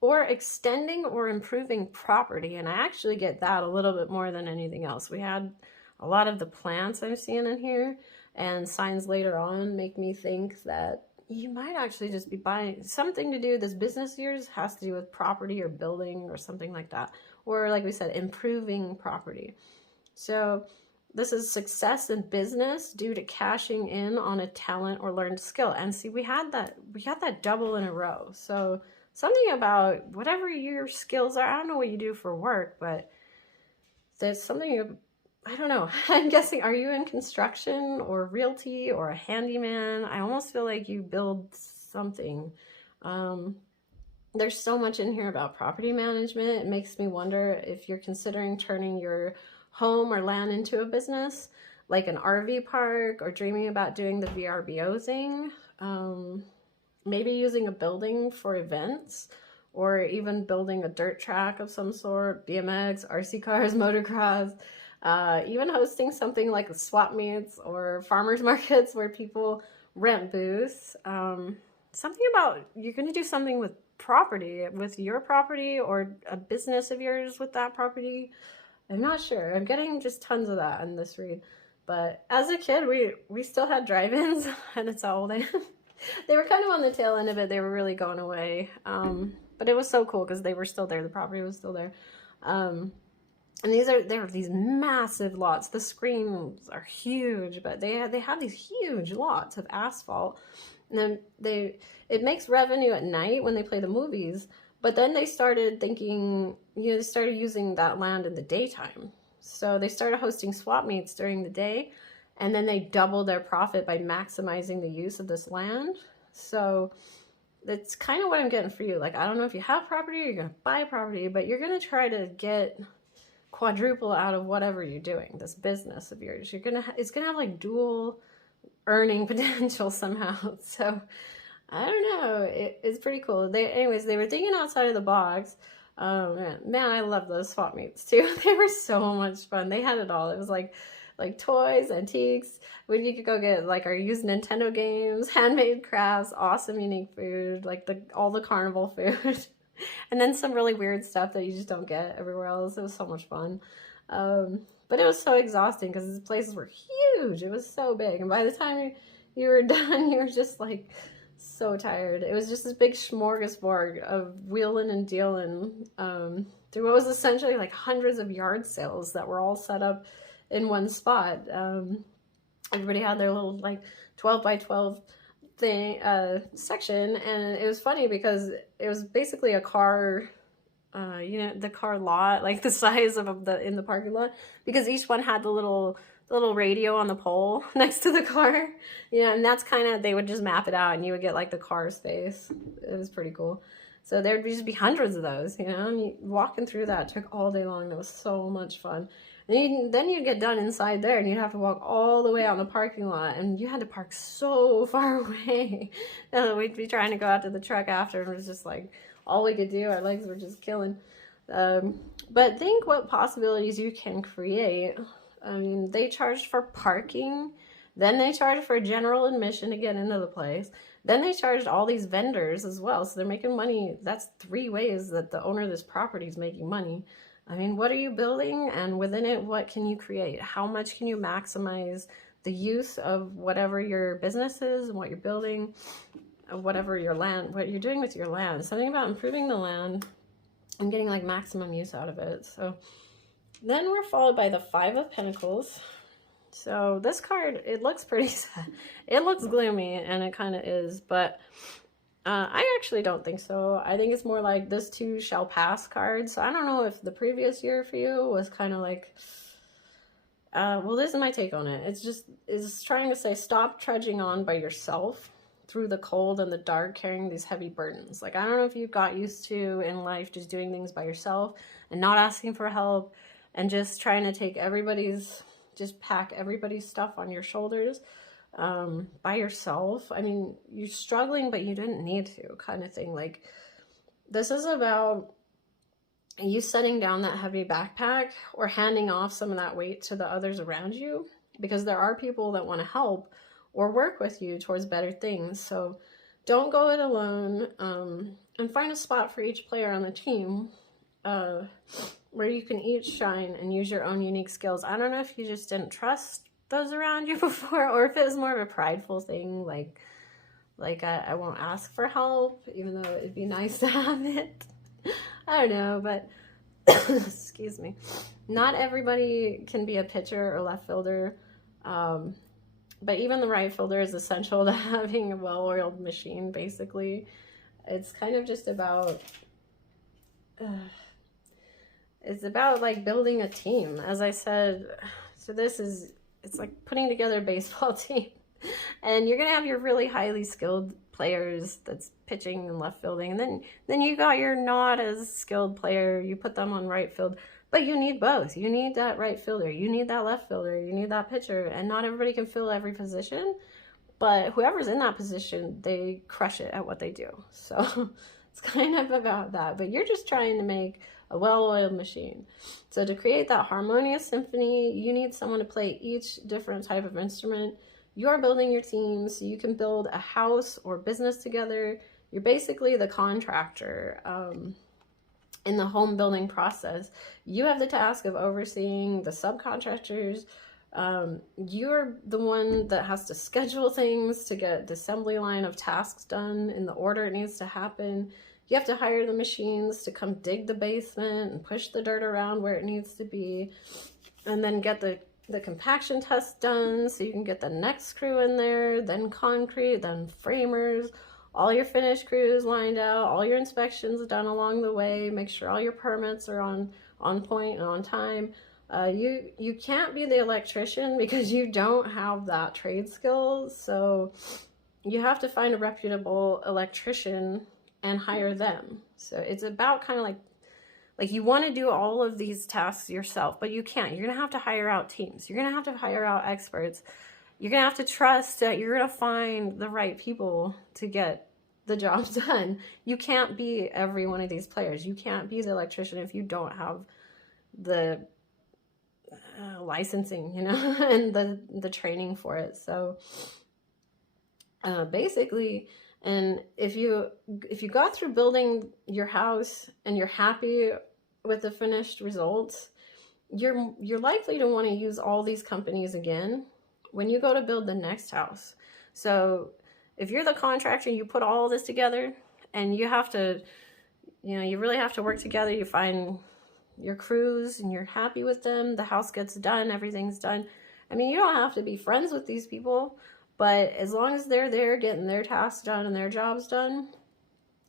or extending or improving property. And I actually get that a little bit more than anything else. We had a lot of the plants I'm seeing in here, and signs later on make me think that you might actually just be buying something to do. This business years has to do with property or building or something like that. Or like we said, improving property. So this is success in business due to cashing in on a talent or learned skill. And see, we had that double in a row. So something about whatever your skills are. I don't know what you do for work, but there's something, I don't know. I'm guessing, are you in construction or realty or a handyman? I almost feel like you build something. There's so much in here about property management. It makes me wonder if you're considering turning your home or land into a business, like an RV park, or dreaming about doing the VRBO thing. Maybe using a building for events, or even building a dirt track of some sort, BMX, RC cars, motocross, even hosting something like swap meets or farmers markets where people rent booths. Something about, you're going to do something with property, with your property, or a business of yours with that property. I'm not sure. I'm getting just tons of that in this read. But as a kid, we still had drive-ins, and it's how old I am. They were kind of on the tail end of it. They were really going away. But it was so cool because they were still there. The property was still there. And there are these massive lots. The screens are huge, but they have these huge lots of asphalt. And then it makes revenue at night when they play the movies. But then they started thinking, they started using that land in the daytime. So they started hosting swap meets during the day, and then they doubled their profit by maximizing the use of this land. So that's kind of what I'm getting for you. Like, I don't know if you have property or you're going to buy property, but you're going to try to get quadruple out of whatever you're doing, this business of yours. It's going to have like dual earning potential somehow. So I don't know. It's pretty cool. Anyways, they were thinking outside of the box. Man, I love those swap meets too. They were so much fun. They had it all. It was like toys, antiques. When you could go get like our used Nintendo games, handmade crafts, awesome unique food, like all the carnival food, and then some really weird stuff that you just don't get everywhere else. It was so much fun. But it was so exhausting because these places were huge. It was so big, and by the time you were done, you were just like so tired. It was just this big smorgasbord of wheeling and dealing through what was essentially like hundreds of yard sales that were all set up in one spot. Everybody had their little like 12 by 12 thing section, and it was funny because it was basically a car, the car lot, like the size of in the parking lot, because each one had the little radio on the pole next to the car, and that's kind of, they would just map it out and you would get like the car space. It was pretty cool. So there'd just be hundreds of those, and walking through that took all day long. It was so much fun. And then you'd get done inside there and you'd have to walk all the way out in the parking lot, and you had to park so far away. And we'd be trying to go out to the truck after, and it was just like all we could do. Our legs were just killing. But think what possibilities you can create. I mean, they charged for parking, then they charged for general admission to get into the place, then they charged all these vendors as well, so they're making money. That's 3 ways that the owner of this property is making money. I mean, what are you building, and within it, what can you create? How much can you maximize the use of whatever your business is and what you're building, whatever your land, what you're doing with your land. Something about improving the land and getting like maximum use out of it. So then we're followed by the 5 of Pentacles. So this card, it looks pretty sad. It looks gloomy, and it kind of is, but I actually don't think so. I think it's more like this too shall pass card. So I don't know if the previous year for you was kind of like, well, this is my take on it. It's trying to say, stop trudging on by yourself through the cold and the dark, carrying these heavy burdens. Like, I don't know if you got used to in life just doing things by yourself and not asking for help, and just trying to just pack everybody's stuff on your shoulders by yourself. I mean, you're struggling, but you didn't need to, kind of thing. Like, this is about you setting down that heavy backpack or handing off some of that weight to the others around you, because there are people that want to help or work with you towards better things. So don't go it alone, and find a spot for each player on the team where you can each shine and use your own unique skills. I don't know if you just didn't trust those around you before, or if it was more of a prideful thing, like Like, I won't ask for help, even though it'd be nice to have it. I don't know, but excuse me. Not everybody can be a pitcher or left fielder. But even the right fielder is essential to having a well-oiled machine, basically. It's kind of just about, it's about like building a team. As I said, so it's like putting together a baseball team. And you're going to have your really highly skilled players that's pitching and left fielding. And then you got your not as skilled player, you put them on right field. But you need both. You need that right fielder. You need that left fielder. You need that pitcher. And not everybody can fill every position. But whoever's in that position, they crush it at what they do. So it's kind of about that. But you're just trying to make a well-oiled machine. So to create that harmonious symphony, you need someone to play each different type of instrument. You're building your team so you can build a house or business together. You're basically the contractor in the home building process. You have the task of overseeing the subcontractors. You're the one that has to schedule things to get the assembly line of tasks done in the order it needs to happen. You have to hire the machines to come dig the basement and push the dirt around where it needs to be, and then get the compaction test done so you can get the next crew in there, then concrete, then framers, all your finished crews lined out, all your inspections done along the way, make sure all your permits are on point and on time. You can't be the electrician because you don't have that trade skill, so you have to find a reputable electrician and hire them. So it's about kind of like you want to do all of these tasks yourself, but you can't. You're going to have to hire out teams. You're going to have to hire out experts. You're going to have to trust that you're going to find the right people to get the job done. You can't be every one of these players. You can't be the electrician if you don't have the licensing, you know, and the training for it. So basically, and if you got through building your house and you're happy with the finished results, you're likely to want to use all these companies again when you go to build the next house. So if you're the contractor, you put all this together, and you have to, you know, you really have to work together. You find your crews and you're happy with them. The house gets done. Everything's done. I mean, you don't have to be friends with these people, but as long as they're there getting their tasks done and their jobs done,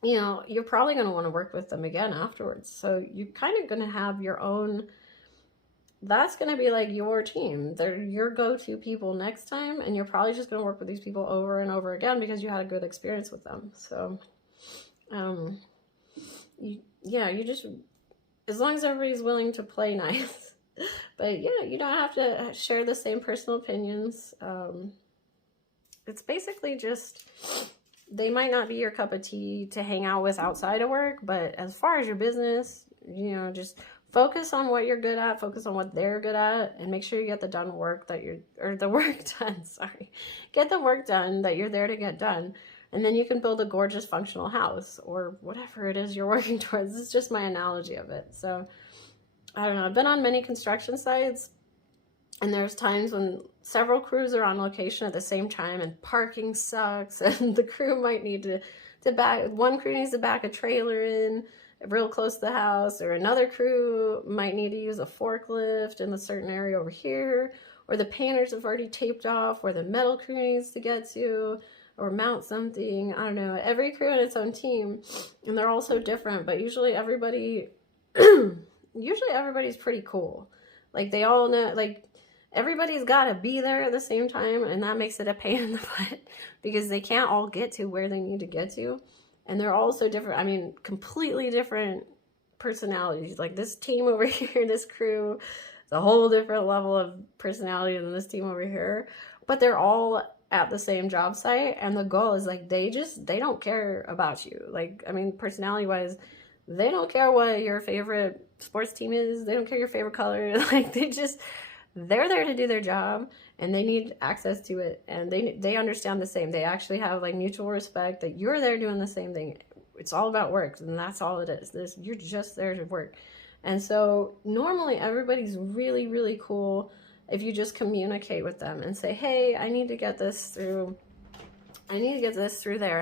you know, you're probably going to want to work with them again afterwards. So you're kind of going to have your own, that's going to be like your team. They're your go-to people next time, and you're probably just going to work with these people over and over again because you had a good experience with them. So, you just, as long as everybody's willing to play nice. But yeah, you don't have to share the same personal opinions. It's basically just, they might not be your cup of tea to hang out with outside of work, but as far as your business, you know, just focus on what you're good at, focus on what they're good at, and make sure you get the work done, sorry. Get the work done that you're there to get done. And then you can build a gorgeous functional house or whatever it is you're working towards. This is just my analogy of it. So I don't know, I've been on many construction sites, and there's times when several crews are on location at the same time and parking sucks, and the crew might need to back, one crew needs to back a trailer in real close to the house, or another crew might need to use a forklift in a certain area over here, or the painters have already taped off where the metal crew needs to get to, or mount something. I don't know, every crew in its own team, and they're all so different, but usually everybody's pretty cool. Like, they all know, like, everybody's got to be there at the same time, and that makes it a pain in the butt because they can't all get to where they need to get to. And they're all so different. I mean, completely different personalities. Like, this team over here, this crew, it's a whole different level of personality than this team over here. But they're all at the same job site, and the goal is, like, they don't care about you. Like, I mean, personality-wise, they don't care what your favorite sports team is. They don't care your favorite color. Like, they're there to do their job, and they need access to it, and they understand the same. They actually have, like, mutual respect that you're there doing the same thing. It's all about work, and that's all it is. You're just there to work. And so normally everybody's really, really cool if you just communicate with them and say, hey, I need to get this through I need to get this through there.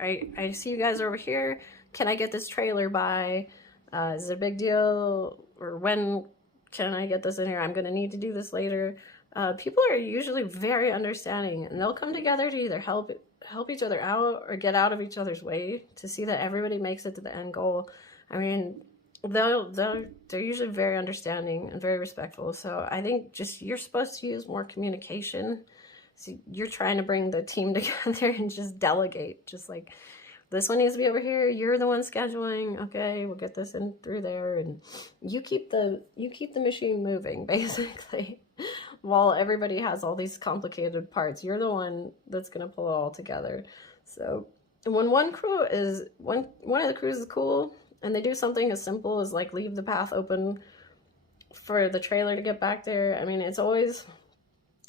I see you guys over here. Can I get this trailer by? Is it a big deal? Or when can I get this in here? I'm going to need to do this later. People are usually very understanding, and they'll come together to either help each other out or get out of each other's way to see that everybody makes it to the end goal. I mean, they're usually very understanding and very respectful. So I think just you're supposed to use more communication. So you're trying to bring the team together and just delegate. Just like, this one needs to be over here. You're the one scheduling. Okay, we'll get this in through there, and you keep the machine moving, basically. While everybody has all these complicated parts, you're the one that's gonna pull it all together. So when one of the crews is cool, and they do something as simple as like leave the path open for the trailer to get back there, I mean, it's always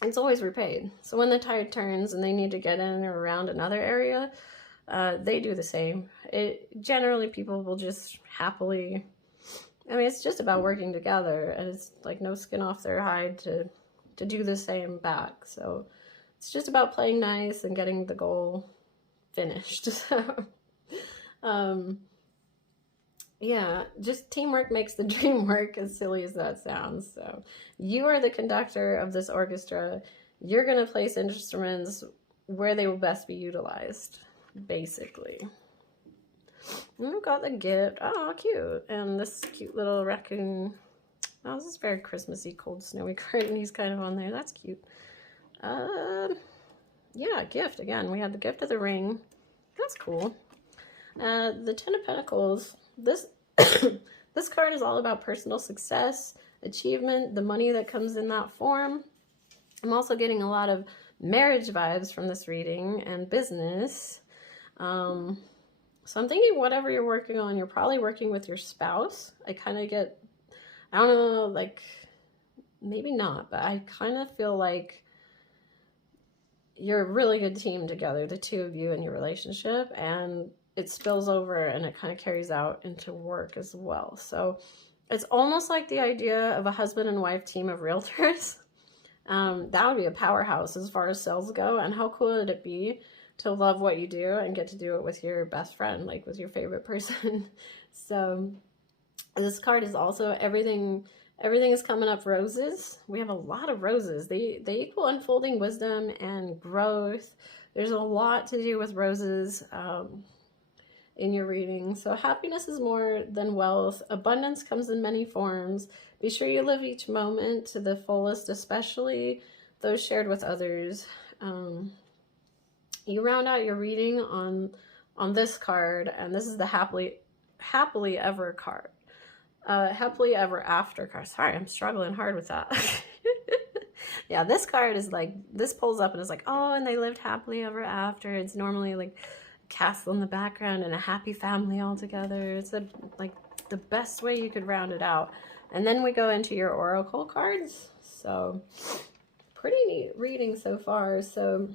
repaid. So when the tide turns and they need to get in or around another area, they do the same. Generally, people will just happily, I mean, it's just about working together, and it's like no skin off their hide to do the same back. So it's just about playing nice and getting the goal finished. So, yeah, just teamwork makes the dream work, as silly as that sounds. So you are the conductor of this orchestra. You're going to place instruments where they will best be utilized, basically. And we've got the gift. Oh, cute. And this cute little raccoon. Oh, this is very Christmassy, cold, snowy card, and he's kind of on there. That's cute. Yeah, gift. Again, we had the gift of the ring. That's cool. The Ten of Pentacles. This this card is all about personal success, achievement, the money that comes in that form. I'm also getting a lot of marriage vibes from this reading and business. So I'm thinking whatever you're working on, you're probably working with your spouse. I kind of get, I don't know, like, maybe not, but I kind of feel like you're a really good team together, the two of you in your relationship, and it spills over and it kind of carries out into work as well. So it's almost like the idea of a husband and wife team of realtors. That would be a powerhouse as far as sales go. And how cool would it be to love what you do and get to do it with your best friend, like with your favorite person. So this card is also everything is coming up roses. We have a lot of roses. They equal unfolding wisdom and growth. There's a lot to do with roses in your reading. So happiness is more than wealth. Abundance comes in many forms. Be sure you live each moment to the fullest, especially those shared with others. You round out your reading on this card, and this is the happily ever card. Happily ever after card. Sorry, I'm struggling hard with that. Yeah, this card is like, this pulls up and it's like, oh, and they lived happily ever after. It's normally like castle in the background and a happy family all together. It's like the best way you could round it out. And then we go into your oracle cards. So pretty neat reading so far. So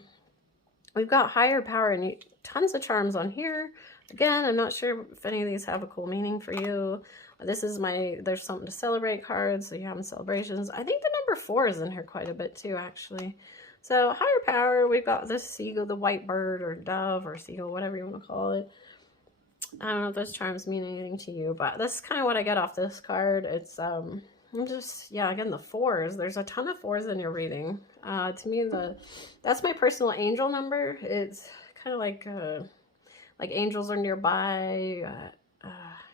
we've got higher power and tons of charms on here. Again, I'm not sure if any of these have a cool meaning for you. This is there's something to celebrate cards, so you're having celebrations. I think the number 4 is in here quite a bit too, actually. So higher power, we've got this seagull, the white bird or dove or seagull, whatever you want to call it. I don't know if those charms mean anything to you, but that's kind of what I get off this card. It's I'm just, yeah, again, the 4s. There's a ton of 4s in your reading. To me, that's my personal angel number. It's kind of like angels are nearby.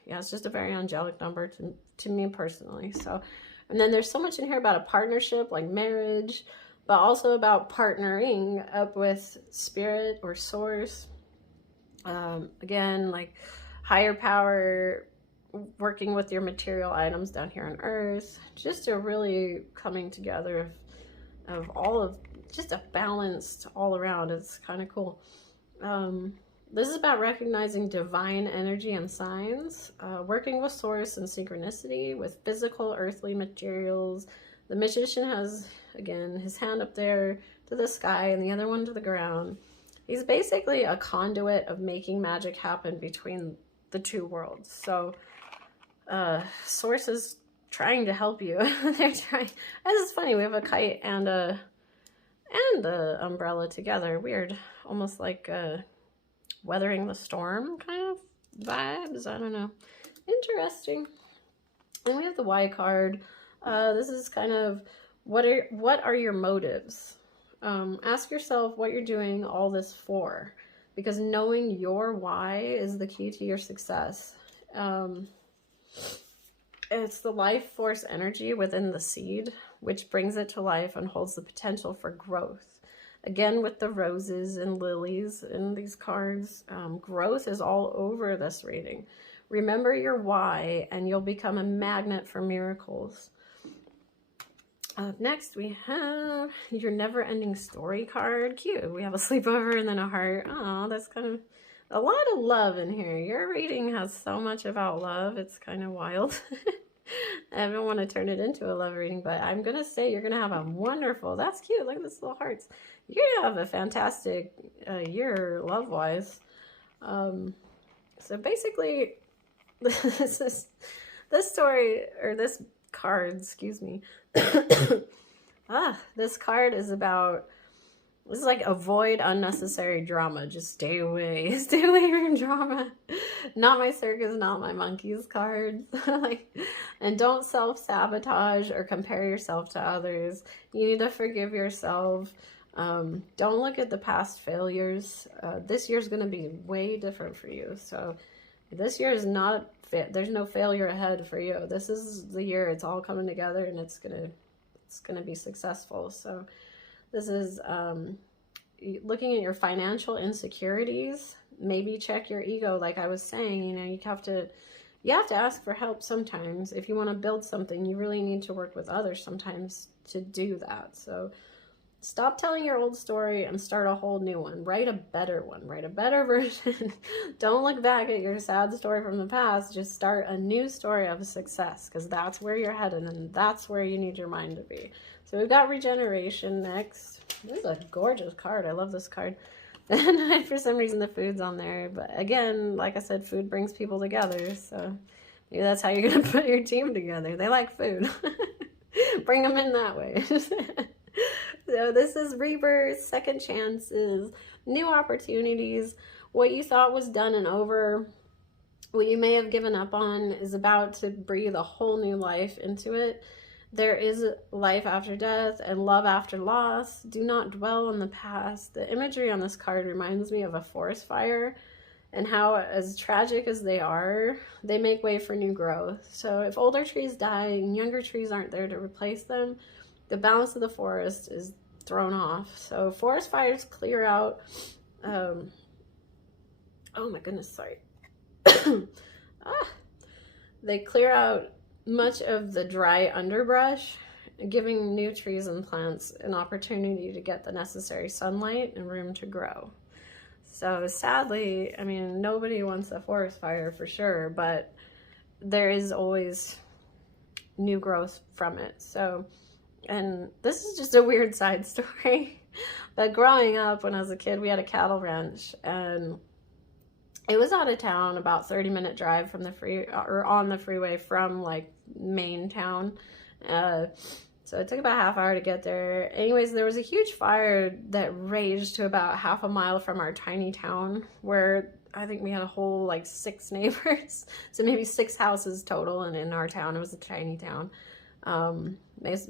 Yeah, it's just a very angelic number to me personally. So, and then there's so much in here about a partnership, like marriage, but also about partnering up with spirit or source. Again, like higher power, working with your material items down here on earth. Just a really coming together of all of, just a balanced all around. It's kind of cool. This is about recognizing divine energy and signs, working with source and synchronicity with physical earthly materials. The magician has, again, his hand up there to the sky and the other one to the ground. He's basically a conduit of making magic happen between the two worlds. So source is trying to help you. They're trying. This is funny. We have a kite and and the umbrella together. Weird. Almost like weathering the storm kind of vibes. I don't know. Interesting. And we have the Y card. This is kind of what are your motives? Ask yourself what you're doing all this for, because knowing your why is the key to your success. It's the life force energy within the seed, which brings it to life and holds the potential for growth. Again, with the roses and lilies in these cards, growth is all over this reading. Remember your why, and you'll become a magnet for miracles. Next, we have your never-ending story card. Cute. We have a sleepover and then a heart. Oh, that's kind of a lot of love in here. Your reading has so much about love. It's kind of wild. I don't want to turn it into a love reading, but I'm going to say you're going to have a wonderful, that's cute. Look at this little hearts. You're going to have a fantastic year love-wise. So basically, this story, or this card, excuse me. This card is about, this is like avoid unnecessary drama. Just stay away. Stay away from drama. Not my circus, not my monkeys cards. And don't self-sabotage or compare yourself to others. You need to forgive yourself. Don't look at the past failures. This year's going to be way different for you. So this year is not, there's no failure ahead for you. This is the year it's all coming together, and it's gonna be successful. So this is looking at your financial insecurities. Maybe check your ego, like I was saying. You know, you have to ask for help sometimes. If you want to build something, you really need to work with others sometimes to do that. So stop telling your old story and start a whole new one. Write a better one. Write a better version. Don't look back at your sad story from the past. Just start a new story of success, because that's where you're headed, and that's where you need your mind to be. So we've got regeneration next. This is a gorgeous card. I love this card. And for some reason the food's on there. But again, like I said, food brings people together. So maybe that's how you're going to put your team together. They like food. Bring them in that way. So this is rebirth, second chances, new opportunities. What you thought was done and over, what you may have given up on, is about to breathe a whole new life into it. There is life after death and love after loss. Do not dwell on the past. The imagery on this card reminds me of a forest fire, and how, as tragic as they are, they make way for new growth. So if older trees die and younger trees aren't there to replace them, the balance of the forest is thrown off. So forest fires clear out, oh my goodness, sorry. They clear out much of the dry underbrush, giving new trees and plants an opportunity to get the necessary sunlight and room to grow. So sadly, I mean, nobody wants a forest fire for sure, but there is always new growth from it. So, and this is just a weird side story, but growing up when I was a kid, we had a cattle ranch, and it was out of town, about 30-minute drive from the on the freeway from like main town. So it took about a half hour to get there. Anyways, there was a huge fire that raged to about half a mile from our tiny town, where I think we had a whole like 6 neighbors. So maybe 6 houses total, and in our town, it was a tiny town.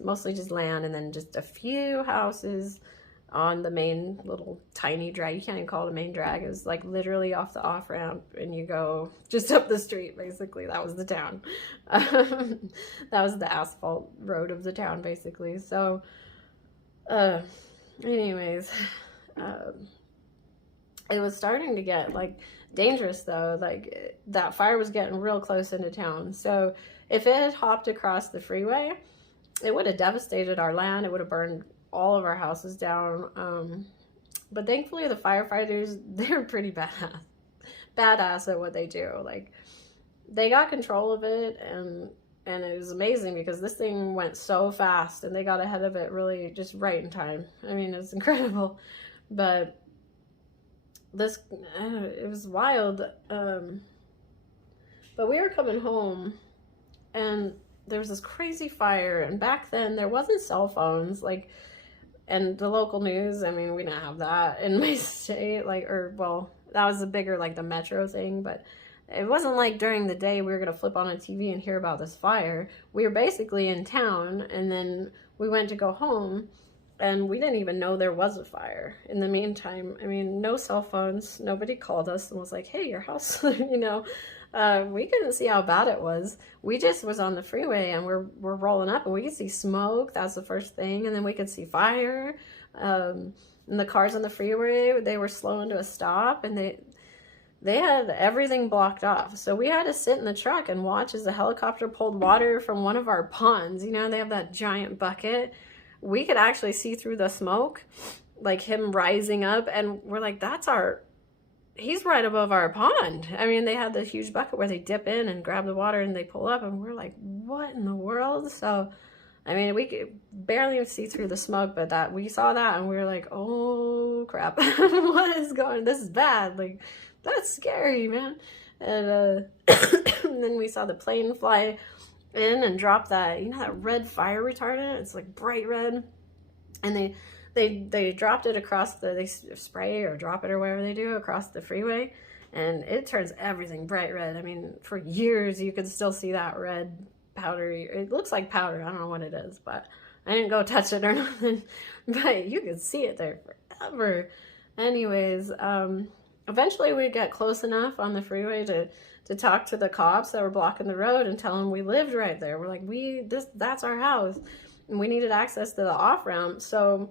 Mostly just land, and then just a few houses on the main little tiny drag. You can't even call it a main drag. It was like literally off the off ramp, and you go just up the street, basically. That was the town. That was the asphalt road of the town, basically. So anyways, it was starting to get like dangerous though. Like that fire was getting real close into town. So if it had hopped across the freeway, it would have devastated our land. It would have burned all of our houses down. But thankfully the firefighters, they're pretty badass at what they do. Like they got control of it, and it was amazing because this thing went so fast, and they got ahead of it really just right in time. I mean, it's incredible. But this, it was wild. But we were coming home, and there was this crazy fire, and back then there wasn't cell phones, like, and the local news, I mean, we didn't have that in my state, like, or, well, that was the bigger, like, the metro thing, but it wasn't like during the day we were going to flip on a TV and hear about this fire. We were basically in town, and then we went to go home, and we didn't even know there was a fire. In the meantime, I mean, no cell phones, nobody called us and was like, hey, your house, you know, we couldn't see how bad it was. We just was on the freeway, and we're rolling up, and we could see smoke. That's the first thing. And then we could see fire. And the cars on the freeway, they were slowing to a stop, and they had everything blocked off. So we had to sit in the truck and watch as the helicopter pulled water from one of our ponds. You know, they have that giant bucket. We could actually see through the smoke, like him rising up, and we're like, he's right above our pond. I mean, they had this huge bucket where they dip in and grab the water and they pull up, and we're like, what in the world? So, I mean, we could barely see through the smoke, but we saw that and we were like, oh crap, what is going, this is bad. Like, that's scary, man. And, and then we saw the plane fly in and drop that, you know, that red fire retardant. It's like bright red. And they dropped it across they spray or drop it or whatever they do across the freeway, and it turns everything bright red. I mean, for years you could still see that red powdery, it looks like powder. I don't know what it is, but I didn't go touch it or nothing, but you could see it there forever. Anyways, eventually we got close enough on the freeway to talk to the cops that were blocking the road and tell them we lived right there. We're like, that's our house, and we needed access to the off ramp. So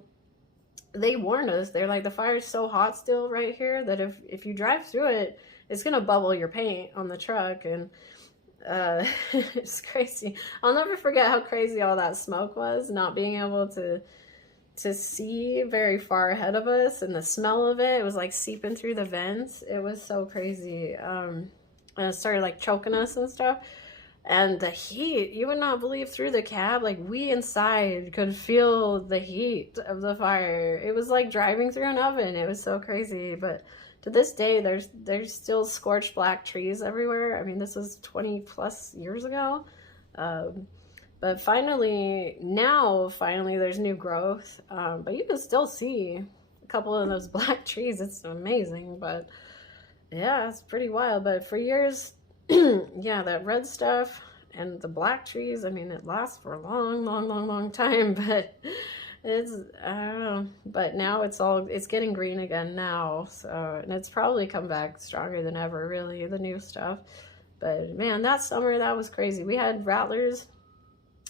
they warned us. They're like, the fire's so hot still right here that if you drive through it, it's gonna bubble your paint on the truck. And it's crazy. I'll never forget how crazy all that smoke was, not being able to see very far ahead of us, and the smell of it was like seeping through the vents. It was so crazy. And it started like choking us and stuff. And the heat, you would not believe, through the cab, like we inside could feel the heat of the fire. It was like driving through an oven. It was so crazy. But to this day, there's still scorched black trees everywhere. I mean, this was 20 plus years ago. But finally, there's new growth. But you can still see a couple of those black trees. It's amazing. But yeah, it's pretty wild. But for years, yeah, that red stuff and the black trees, I mean, it lasts for a long time, but I don't know, but now it's getting green again now, so, and it's probably come back stronger than ever, really, the new stuff. But man, that summer, that was crazy. We had rattlers.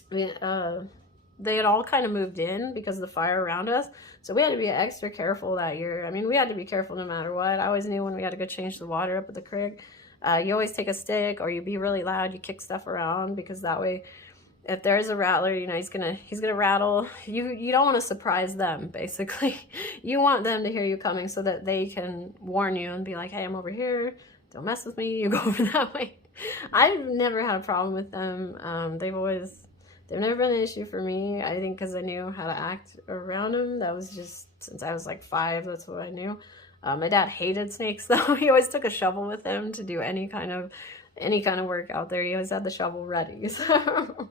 They had all kind of moved in because of the fire around us, so we had to be extra careful that year. I mean, we had to be careful no matter what. I always knew when we had to go change the water up at the creek. You always take a stick, or you be really loud, you kick stuff around, because that way, if there's a rattler, you know, he's gonna rattle. You don't want to surprise them, basically. You want them to hear you coming so that they can warn you and be like, hey, I'm over here, don't mess with me, you go over that way. I've never had a problem with them. They've never been an issue for me, I think, because I knew how to act around them. That was just, since I was like 5, that's what I knew. My dad hated snakes, though. He always took a shovel with him to do any kind of work out there. He always had the shovel ready. So,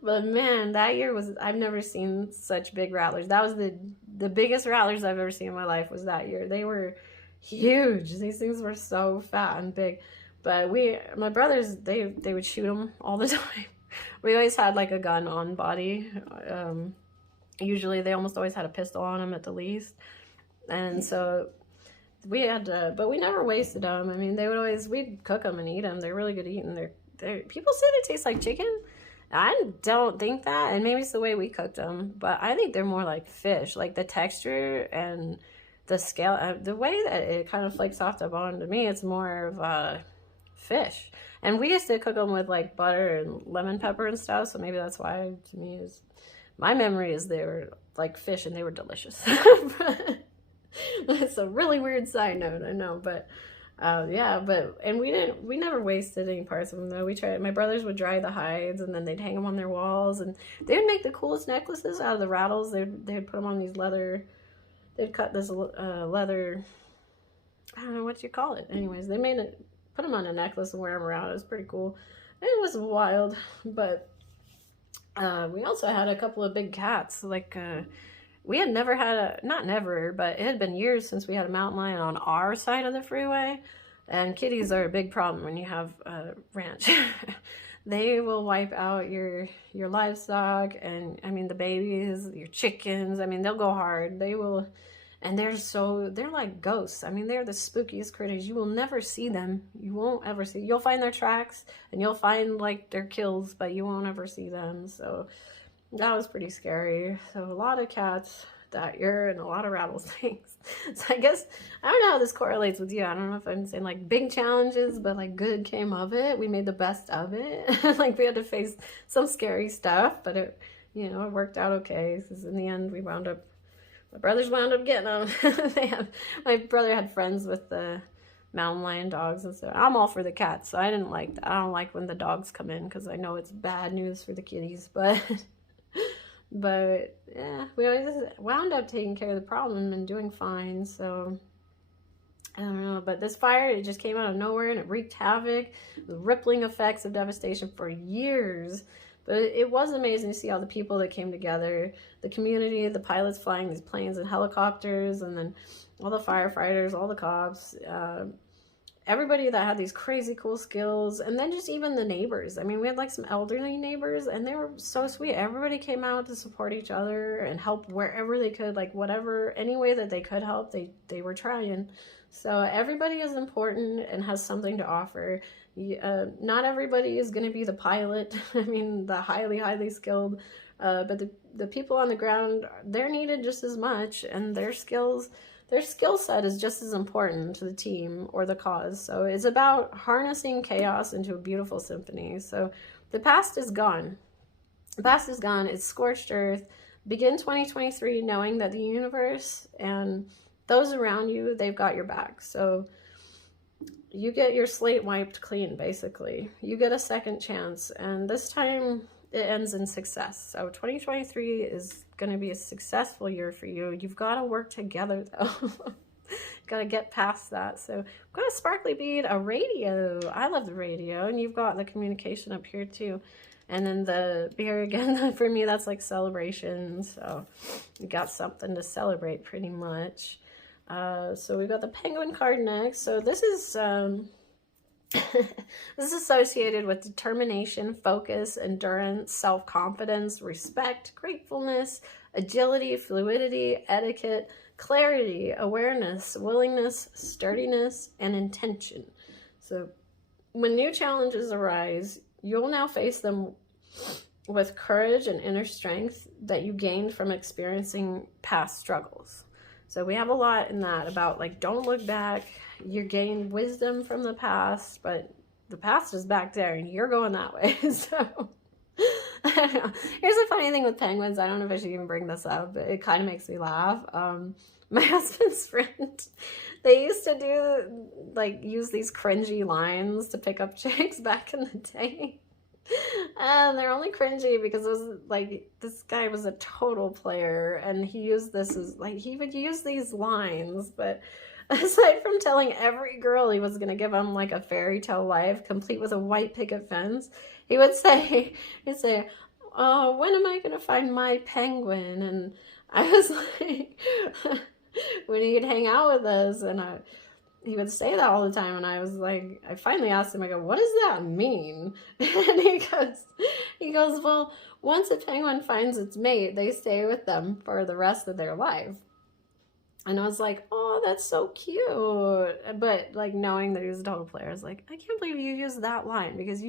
but man, that year I've never seen such big rattlers. That was the biggest rattlers I've ever seen in my life, was that year. They were huge. These things were so fat and big. But my brothers, they would shoot them all the time. We always had like a gun on body. Usually they almost always had a pistol on them at the least. And so we had to, but we never wasted them. I mean, we'd cook them and eat them. They're really good eating. People say they taste like chicken. I don't think that, and maybe it's the way we cooked them, but I think they're more like fish, like the texture and the scale, the way that it kind of flakes off the bone. To me, it's more of a fish. And we used to cook them with like butter and lemon pepper and stuff, so maybe that's why, to me, my memory is they were like fish and they were delicious. It's a really weird side note, I know, but yeah, and we never wasted any parts of them, though. My brothers would dry the hides, and then they'd hang them on their walls, and they would make the coolest necklaces out of the rattles. They'd put them on these leather, they'd cut this leather, I don't know what you call it. Anyways, they put them on a necklace and wear them around. It was pretty cool. It was wild, but we also had a couple of big cats, like we had never had not never, but it had been years since we had a mountain lion on our side of the freeway. And kitties are a big problem when you have a ranch. They will wipe out your livestock, and I mean the babies, your chickens. I mean, they'll go hard. They will, and they're like ghosts. I mean, they're the spookiest critters. You will never see them. You won't ever see. You'll find their tracks and you'll find like their kills, but you won't ever see them. So that was pretty scary. So a lot of cats that year and a lot of rattlesnakes. So I guess, I don't know how this correlates with you. I don't know if I'm saying like big challenges, but like good came of it. We made the best of it. Like we had to face some scary stuff, but it, you know, it worked out okay. Because in the end, my brothers wound up getting them. My brother had friends with the mountain lion dogs, and so I'm all for the cats. So I didn't like that. I don't like when the dogs come in because I know it's bad news for the kitties, but yeah, we always wound up taking care of the problem and doing fine. So I don't know, but this fire, it just came out of nowhere and it wreaked havoc, the rippling effects of devastation for years. But it was amazing to see all the people that came together, the community, the pilots flying these planes and helicopters, and then all the firefighters, all the cops, everybody that had these crazy cool skills, and then just even the neighbors. I mean, we had like some elderly neighbors, and they were so sweet. Everybody came out to support each other and help wherever they could, like whatever, any way that they could help, they were trying. So everybody is important and has something to offer. Not everybody is going to be the pilot. I mean, the highly skilled, but the people on the ground, they're needed just as much, and their skill set is just as important to the team or the cause. So it's about harnessing chaos into a beautiful symphony. So the past is gone. The past is gone. It's scorched earth. Begin 2023 knowing that the universe and those around you, they've got your back. So you get your slate wiped clean, basically. You get a second chance, and this time it ends in success. So 2023 is going to be a successful year for you. You've got to work together, though. Got to get past that. So I've got a sparkly bead, a radio. I love the radio, and you've got the communication up here too. And then the beer again, for me, that's like celebration. So you got something to celebrate pretty much. So we've got the penguin card next. So this is this is associated with determination, focus, endurance, self-confidence, respect, gratefulness, agility, fluidity, etiquette, clarity, awareness, willingness, sturdiness, and intention. So when new challenges arise, you'll now face them with courage and inner strength that you gained from experiencing past struggles. So we have a lot in that about like, don't look back. You gain wisdom from the past, but the past is back there and you're going that way. So I don't know. Here's a funny thing with penguins. I don't know if I should even bring this up, but it kind of makes me laugh. My husband's friend, they used to do like use these cringy lines to pick up chicks back in the day. And they're only cringy because it was like, this guy was a total player, and he used this as like, he would use these lines, but aside from telling every girl he was going to give them like a fairy tale life complete with a white picket fence, he'd say, oh, when am I going to find my penguin? And I was like, when he'd hang out with us, and he would say that all the time, and I was like, I finally asked him, I go, what does that mean? And he goes, well, once a penguin finds its mate, they stay with them for the rest of their life. And I was like, oh, that's so cute. But like, knowing that he was a total player, I was like, I can't believe you used that line, because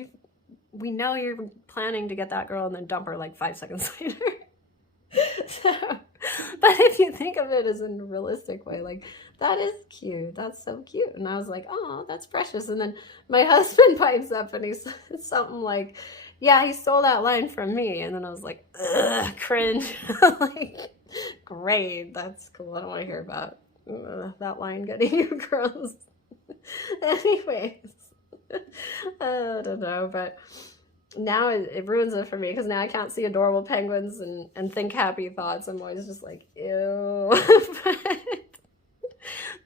we know you're planning to get that girl and then dump her like 5 seconds later. So, but if you think of it as in a realistic way, like, that is cute. That's so cute. And I was like, oh, that's precious. And then my husband pipes up and he says something like, yeah, he stole that line from me. And then I was like, ugh, cringe. Like, great. That's cool. I don't want to hear about that line getting you girls. Anyways, I don't know, but now it ruins it for me, because now I can't see adorable penguins and think happy thoughts. I'm always just like, ew.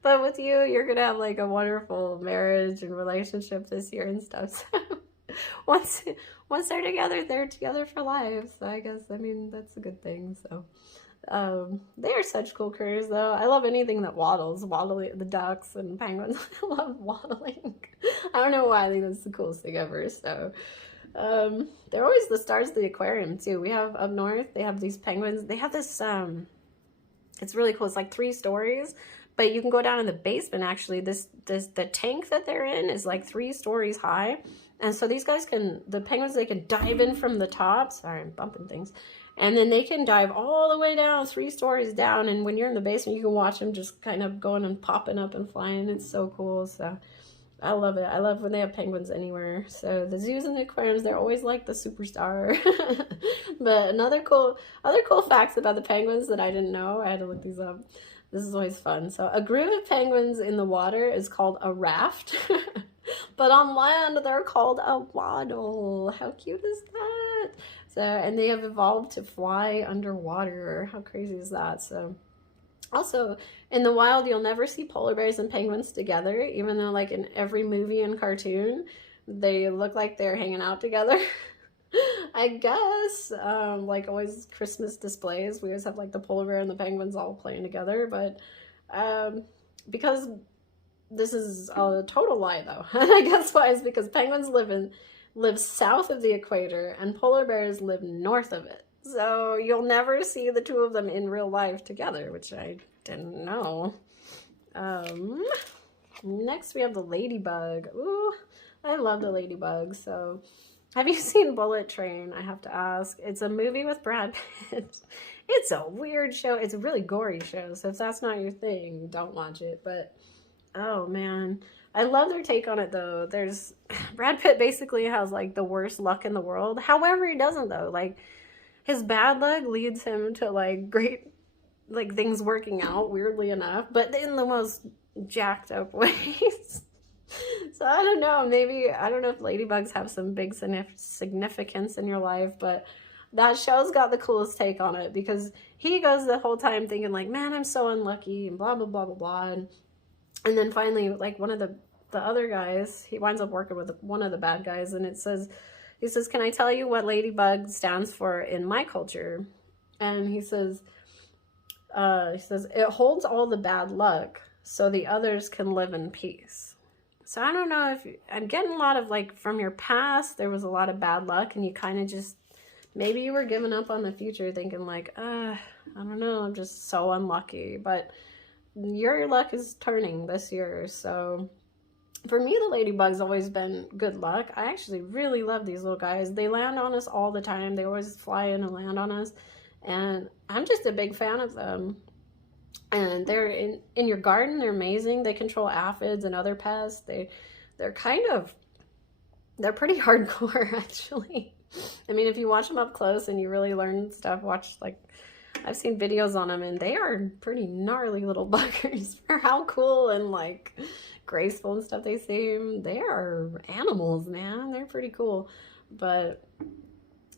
But with you, you're gonna have like a wonderful marriage and relationship this year and stuff. So once once they're together for life. So I guess, I mean, that's a good thing. So they are such cool critters, though. I love anything that waddles, waddling, the ducks and penguins. I love waddling. I don't know why. I think that's the coolest thing ever. So they're always the stars of the aquarium too. We have up north, they have these penguins. They have this it's really cool. It's like 3 stories, but you can go down in the basement. Actually, the tank that they're in is like 3 stories high. And so these guys the penguins, they can dive in from the top. Sorry, I'm bumping things. And then they can dive all the way down, 3 stories down. And when you're in the basement, you can watch them just kind of going and popping up and flying. It's so cool. So I love it. I love when they have penguins anywhere. So the zoos and the aquariums, they're always like the superstar. But other cool facts about the penguins that I didn't know, I had to look these up. This is always fun. So a group of penguins in the water is called a raft. But on land, they're called a waddle. How cute is that? So, and they have evolved to fly underwater. How crazy is that? So also, in the wild, you'll never see polar bears and penguins together, even though like in every movie and cartoon, they look like they're hanging out together. I guess, like always Christmas displays, we always have like the polar bear and the penguins all playing together, but because this is a total lie though. I guess why is because penguins live south of the equator and polar bears live north of it. So you'll never see the 2 of them in real life together, which I didn't know. Next we have the ladybug. Ooh, I love the ladybug. So have you seen Bullet Train? I have to ask. It's a movie with Brad Pitt. It's a weird show. It's a really gory show. So if that's not your thing, don't watch it. But oh man, I love their take on it though. Brad Pitt basically has like the worst luck in the world. However, he doesn't though. Like his bad luck leads him to like great, like things working out weirdly enough, but in the most jacked up ways. So I don't know, I don't know if ladybugs have some big significance in your life, but that show's got the coolest take on it because he goes the whole time thinking like, man, I'm so unlucky and blah, blah, blah, blah, blah. And then finally, like one of the other guys, he winds up working with one of the bad guys, and he says, can I tell you what ladybug stands for in my culture? And he says, it holds all the bad luck so the others can live in peace. So I don't know if I'm getting a lot of like from your past, there was a lot of bad luck and you kind of just, maybe you were giving up on the future thinking like, I don't know, I'm just so unlucky. But your luck is turning this year. So for me, the ladybug's always been good luck. I actually really love these little guys. They land on us all the time. They always fly in and land on us. And I'm just a big fan of them. And they're in your garden. They're amazing. They control aphids and other pests. They're pretty hardcore, actually. I mean, if you watch them up close and you really learn stuff, I've seen videos on them, and they are pretty gnarly little buggers for how cool and like graceful and stuff they seem. They are animals, man. They're pretty cool. But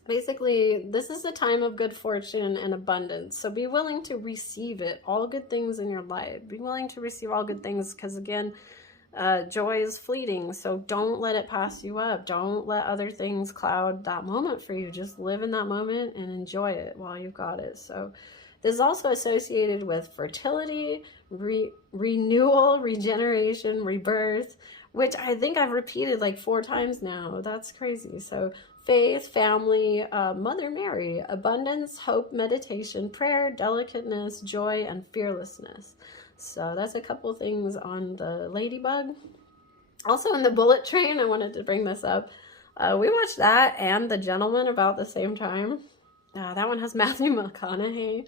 basically, this is a time of good fortune and abundance. So be willing to receive it, all good things in your life. Be willing to receive all good things because, again, joy is fleeting. So don't let it pass you up. Don't let other things cloud that moment for you. Just live in that moment and enjoy it while you've got it. So this is also associated with fertility, renewal, regeneration, rebirth, which I think I've repeated like 4 times now. That's crazy. So faith, family, Mother Mary, abundance, hope, meditation, prayer, delicateness, joy, and fearlessness. So that's a couple things on the ladybug. Also in the Bullet Train, I wanted to bring this up. We watched that and The Gentleman about the same time. That one has Matthew McConaughey.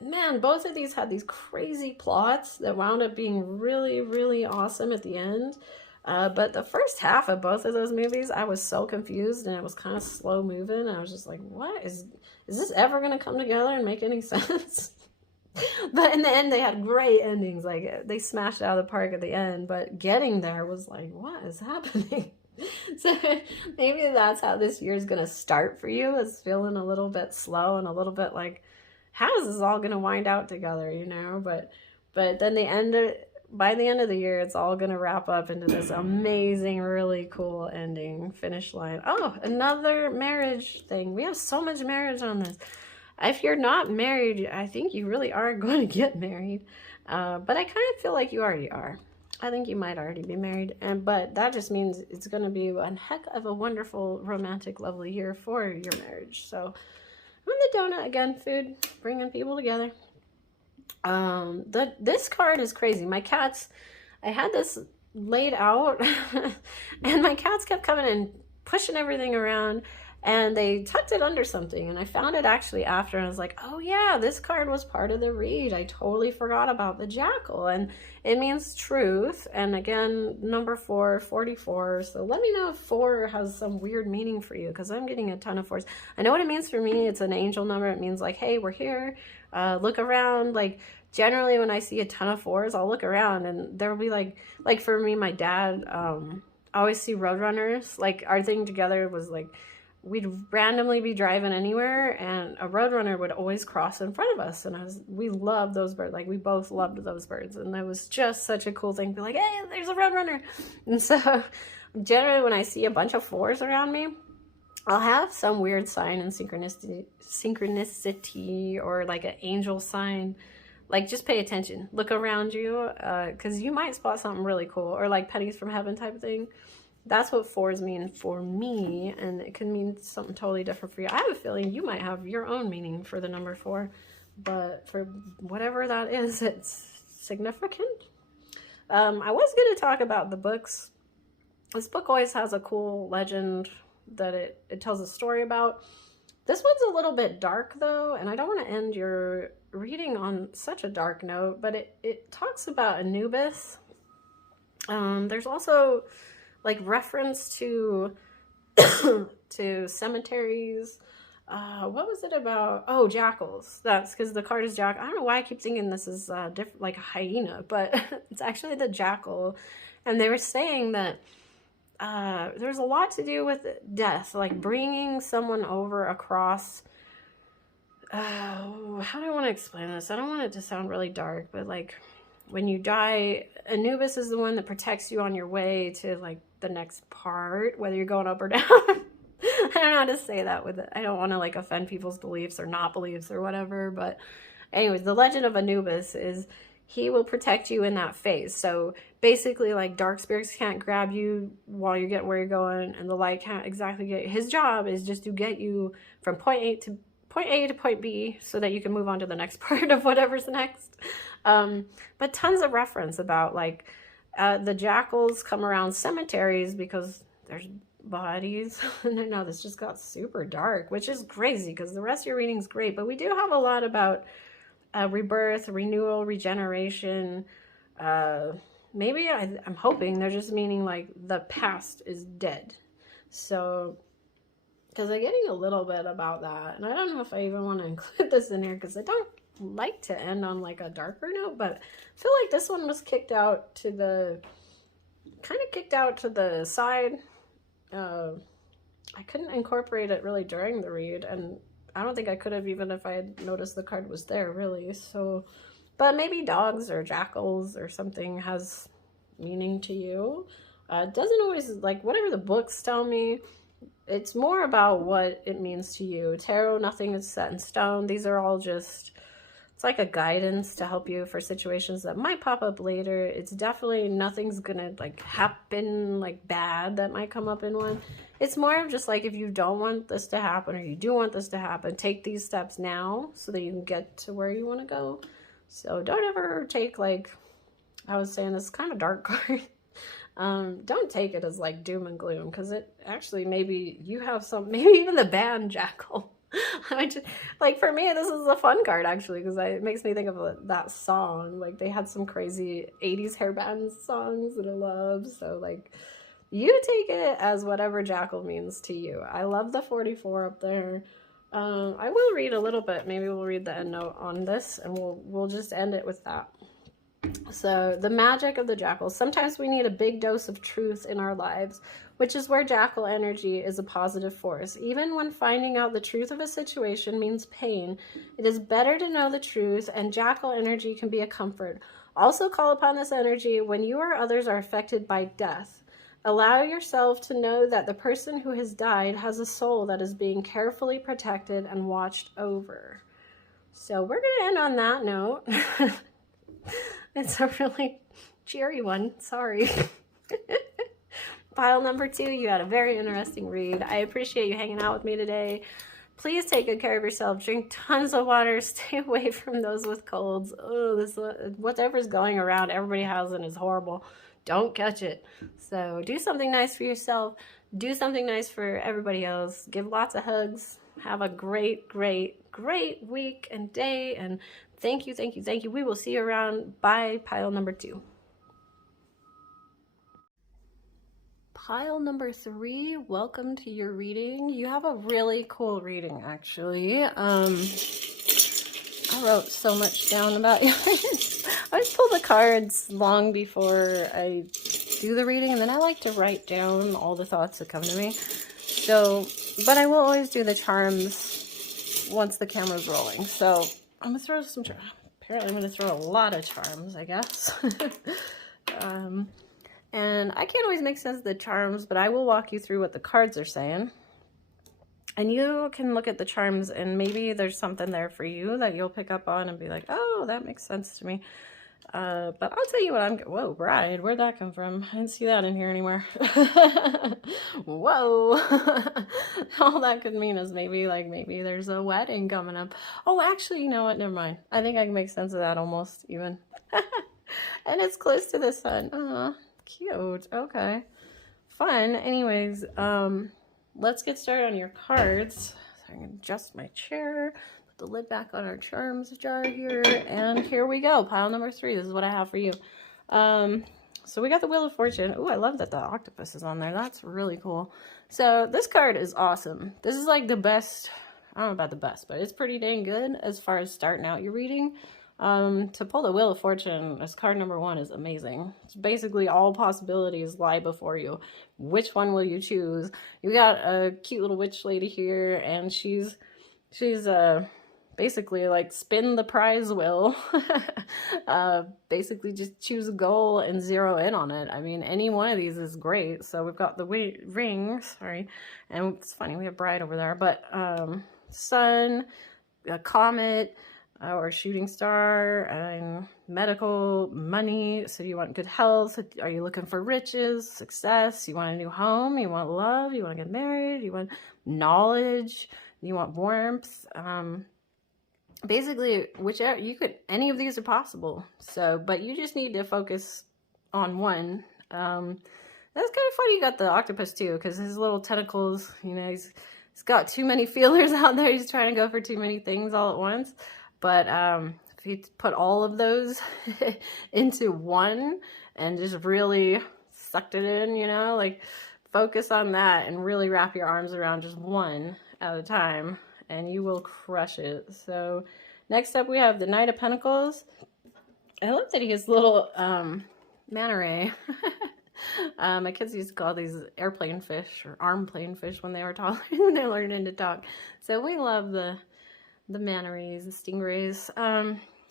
Man, both of these had these crazy plots that wound up being really, really awesome at the end. But the first half of both of those movies, I was so confused and it was kind of slow moving. I was just like, what is this ever going to come together and make any sense? But in the end, they had great endings. Like they smashed it out of the park at the end, but getting there was like, what is happening? So maybe that's how this year is going to start for you, is feeling a little bit slow and a little bit like, how is this all going to wind out together, you know? But then they end it by the end of the year, it's all going to wrap up into this amazing, really cool ending, finish line. Oh, another marriage thing. We have so much marriage on this. If you're not married, I think you really are going to get married. But I kind of feel like you already are. I think you might already be married, but that just means it's going to be a heck of a wonderful, romantic, lovely year for your marriage. So, I'm the donut again, food, bringing people together. This card is crazy. My cats, I had this laid out, and my cats kept coming and pushing everything around, and they tucked it under something, and I found it actually after, and I was like, oh yeah, this card was part of the read. I totally forgot about the jackal, and it means truth, and again, number 4, 44, so let me know if 4 has some weird meaning for you, because I'm getting a ton of 4s. I know what it means for me. It's an angel number. It means like, hey, we're here, look around. Like, generally when I see a ton of 4s, I'll look around, and there'll be like for me, my dad, I always see roadrunners. Like, our thing together was like, we'd randomly be driving anywhere, and a roadrunner would always cross in front of us, and we loved those birds. Like, we both loved those birds, and it was just such a cool thing to be like, hey, there's a roadrunner. And so generally when I see a bunch of 4s around me, I'll have some weird sign and synchronicity or like an angel sign. Like, just pay attention, look around you, because you might spot something really cool, or like pennies from heaven type of thing. That's what 4s mean for me, and it can mean something totally different for you. I have a feeling you might have your own meaning for the number 4, but for whatever that is, it's significant. I was going to talk about the books. This book always has a cool legend that it tells a story about. This one's a little bit dark, though, and I don't want to end your reading on such a dark note, but it talks about Anubis. There's also like reference to to cemeteries. What was it about? Oh, jackals. That's because the card is jackal. I don't know why I keep thinking this is different, like a hyena, but it's actually the jackal. And they were saying that there's a lot to do with death, like bringing someone over across. How do I want to explain this? I don't want it to sound really dark, but like when you die, Anubis is the one that protects you on your way to like the next part, whether you're going up or down. I don't know how to say that with it. I don't want to like offend people's beliefs or not beliefs or whatever, but anyways, the legend of Anubis is he will protect you in that phase. So basically, like, dark spirits can't grab you while you're getting where you're going, and the light can't exactly get you. His job is just to get you from point A to point B so that you can move on to the next part of whatever's next. But tons of reference about like the jackals come around cemeteries because there's bodies. And I know this just got super dark, which is crazy because the rest of your reading's great, but we do have a lot about rebirth, renewal, regeneration. Maybe I'm hoping they're just meaning like the past is dead. So, because I'm getting a little bit about that, and I don't know if I even want to include this in here because I don't like to end on like a darker note, but I feel like this one was kicked out to the side. I couldn't incorporate it really during the read, and I don't think I could have even if I had noticed the card was there, really. So, but maybe dogs or jackals or something has meaning to you. It doesn't always, like, whatever the books tell me, it's more about what it means to you. Tarot, nothing is set in stone. These are all just, it's like a guidance to help you for situations that might pop up later. It's definitely, nothing's gonna like happen like bad that might come up in one. It's more of just like, if you don't want this to happen or you do want this to happen, take these steps now so that you can get to where you want to go. So don't ever take, like, I was saying, this kind of dark card. Don't take it as like doom and gloom, because it actually, maybe you have some, maybe even the band Jackal. Like, for me, this is a fun card actually, because it makes me think of that song. Like, they had some crazy 80s hair band songs that I love. So like, you take it as whatever Jackal means to you. I love the 44 up there. I will read a little bit. Maybe we'll read the end note on this, and we'll just end it with that. So, the magic of the jackal. Sometimes we need a big dose of truth in our lives. which is where jackal energy is a positive force. Even when finding out the truth of a situation means pain, it is better to know the truth, and jackal energy can be a comfort. Also call upon this energy when you or others are affected by death. Allow yourself to know that the person who has died has a soul that is being carefully protected and watched over. So we're going to end on that note. It's a really cheery one. Sorry. Pile number 2, you had a very interesting read. I appreciate you hanging out with me today. Please take good care of yourself. Drink tons of water. Stay away from those with colds. Oh, whatever's going around, everybody has it is horrible. Don't catch it. So do something nice for yourself. Do something nice for everybody else. Give lots of hugs. Have a great, great, great week and day. And thank you, thank you, thank you. We will see you around. Bye. Pile number 2. Pile number 3, welcome to your reading. You have a really cool reading, actually. I wrote so much down about you. I always pull the cards long before I do the reading, and then I like to write down all the thoughts that come to me. So, but I will always do the charms once the camera's rolling. So I'm gonna throw some charms. Apparently I'm gonna throw a lot of charms, I guess. And I can't always make sense of the charms, but I will walk you through what the cards are saying. And you can look at the charms and maybe there's something there for you that you'll pick up on and be like, oh, that makes sense to me. But I'll tell you what whoa, bride, where'd that come from? I didn't see that in here anywhere. Whoa. All that could mean is maybe there's a wedding coming up. Oh, actually, you know what? Never mind. I think I can make sense of that almost even. And it's close to the sun. Cute. Okay. Fun. Anyways, let's get started on your cards. So I can adjust my chair, put the lid back on our charms jar here, and here we go. Pile number 3. This is what I have for you. So we got the Wheel of Fortune. Oh, I love that the octopus is on there. That's really cool. So this card is awesome. This is like the best. I don't know about the best, but it's pretty dang good as far as starting out your reading. To pull the Wheel of Fortune as card number 1 is amazing. It's basically all possibilities lie before you. Which one will you choose? You got a cute little witch lady here, and she's basically like spin the prize wheel. Basically just choose a goal and zero in on it. I mean, any one of these is great. So we've got the ring, sorry, and it's funny, we have bride over there, but sun, a comet, or shooting star, and medical, money. So you want good health? Are you looking for riches, success? You want a new home? You want love? You want to get married? You want knowledge? You want warmth? Basically, whichever, any of these are possible. So, but you just need to focus on one. That's kind of funny you got the octopus too, because his little tentacles, you know, he's got too many feelers out there. He's trying to go for too many things all at once. But if you put all of those into one and just really sucked it in, you know, like focus on that and really wrap your arms around just one at a time, and you will crush it. So next up we have the Knight of Pentacles. I love that he has little manta ray. My kids used to call these airplane fish or arm plane fish when they were taller and they're learning to talk. So we love the manta rays, the stingrays.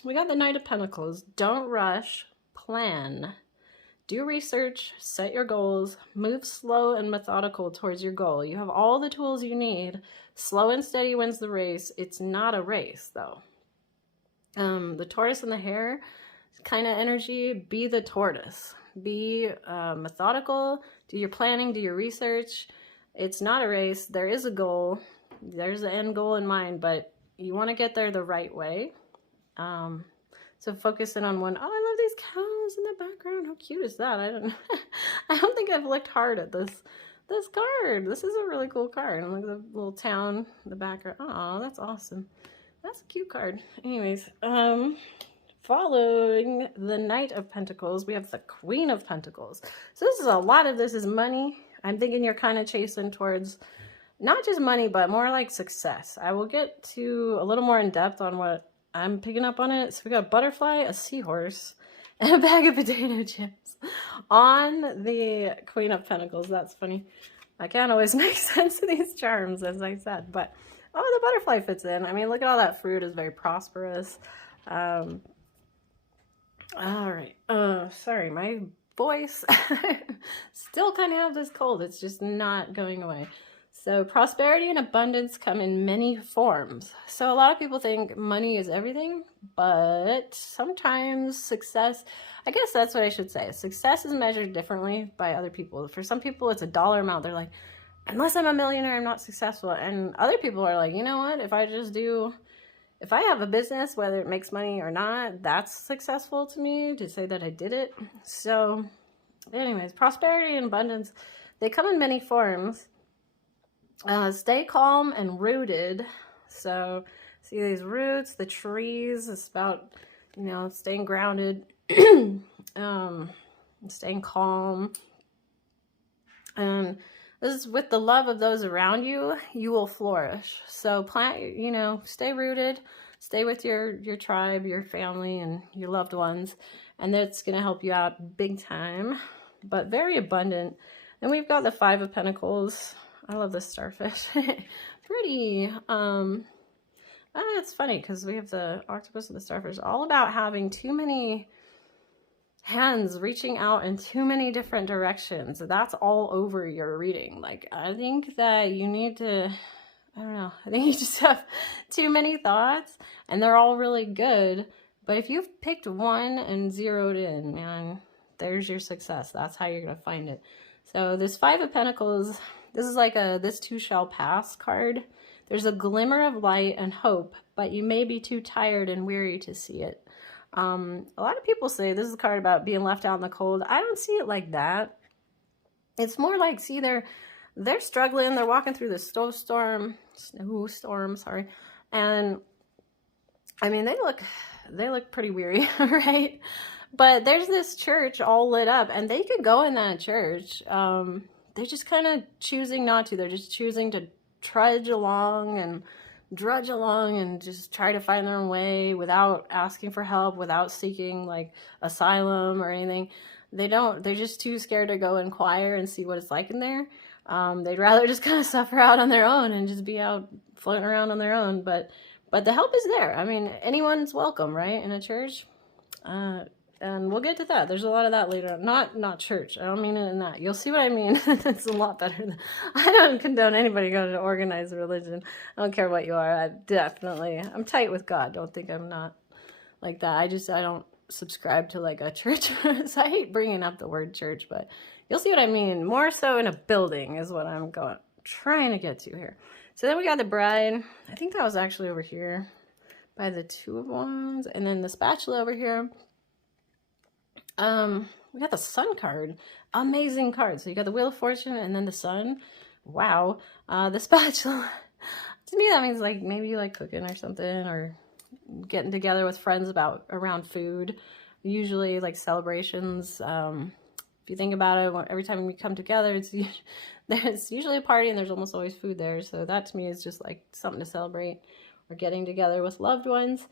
We got the Knight of Pentacles. Don't rush, plan. Do research, set your goals, move slow and methodical towards your goal. You have all the tools you need. Slow and steady wins the race. It's not a race, though. The tortoise and the hare kind of energy, be the tortoise. Be methodical, do your planning, do your research. It's not a race. There is a goal. There's an end goal in mind, but you want to get there the right way. So focusing on one. Oh, I love these cows in the background. How cute is that? I don't think I've looked hard at this card. This is a really cool card. And look at the little town in the background. Oh, that's awesome. That's a cute card. Anyways, following the Knight of Pentacles, we have the Queen of Pentacles. So this is a lot of this is money. I'm thinking you're kind of chasing towards not just money, but more like success. I will get to a little more in depth on what I'm picking up on it. So we got a butterfly, a seahorse, and a bag of potato chips on the Queen of Pentacles. That's funny. I can't always make sense of these charms, as I said, but oh, the butterfly fits in. I mean, look at all that fruit is very prosperous. All right. Sorry, my voice still kind of have this cold. It's just not going away. So prosperity and abundance come in many forms. So a lot of people think money is everything, but sometimes success, I guess that's what I should say. Success is measured differently by other people. For some people, it's a dollar amount. They're like, unless I'm a millionaire, I'm not successful. And other people are like, you know what? If I have a business, whether it makes money or not, that's successful to me to say that I did it. So anyways, prosperity and abundance, they come in many forms. Stay calm and rooted. So see these roots, the trees, it's about, you know, staying grounded, staying calm. And this is with the love of those around you, you will flourish. So plant, you know, stay rooted, stay with your tribe, your family, and your loved ones. And that's going to help you out big time, but very abundant. And we've got the Five of Pentacles. I love this starfish. Pretty. It's funny because we have the octopus and the starfish, all about having too many hands reaching out in too many different directions. That's all over your reading. Like, I think that you need to, I don't know, I think you just have too many thoughts and they're all really good. But if you've picked one and zeroed in, man, there's your success. That's how you're going to find it. So this Five of Pentacles, this is like a "this too shall pass" card. There's a glimmer of light and hope, but you may be too tired and weary to see it. A lot of people say this is a card about being left out in the cold. I don't see it like that. It's more like, see, they're struggling. They're walking through the snowstorm, sorry. And I mean, they look pretty weary, right? But there's this church all lit up and they could go in that church. They're just kind of choosing not to. They're just choosing to trudge along and drudge along and just try to find their own way without asking for help, without seeking like asylum or anything. They're just too scared to go inquire and see what it's like in there. They'd rather just kind of suffer out on their own and just be out floating around on their own. But the help is there. I mean, anyone's welcome, right? In a church. And we'll get to that. There's a lot of that later on. Not church. I don't mean it in that. You'll see what I mean. It's a lot better. I don't condone anybody going to organized religion. I don't care what you are. I'm tight with God. Don't think I'm not like that. I don't subscribe to like a church. So I hate bringing up the word church, but you'll see what I mean. More so in a building is what I'm trying to get to here. So then we got the Bride. I think that was actually over here by the Two of Wands. And then the Spatula over here. We got the Sun card. Amazing card. So you got the Wheel of Fortune and then the Sun. Wow. The Spatula. To me, that means like maybe you like cooking or something, or getting together with friends around food. Usually like celebrations. If you think about it, every time we come together, it's usually a party and there's almost always food there. So that to me is just like something to celebrate, or getting together with loved ones.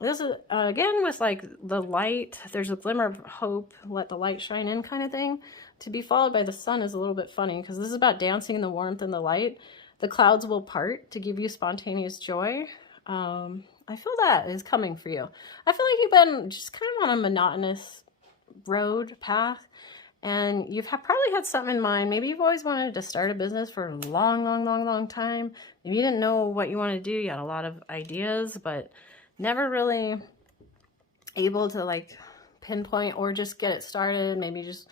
This is, again, with like the light, there's a glimmer of hope, let the light shine in kind of thing. To be followed by the Sun is a little bit funny because this is about dancing in the warmth and the light. The clouds will part to give you spontaneous joy. I feel that is coming for you. I feel like you've been just kind of on a monotonous path, and you've probably had something in mind. Maybe you've always wanted to start a business for a long time. Maybe you didn't know what you wanted to do. You had a lot of ideas, but never really able to like pinpoint or just get it started. Maybe just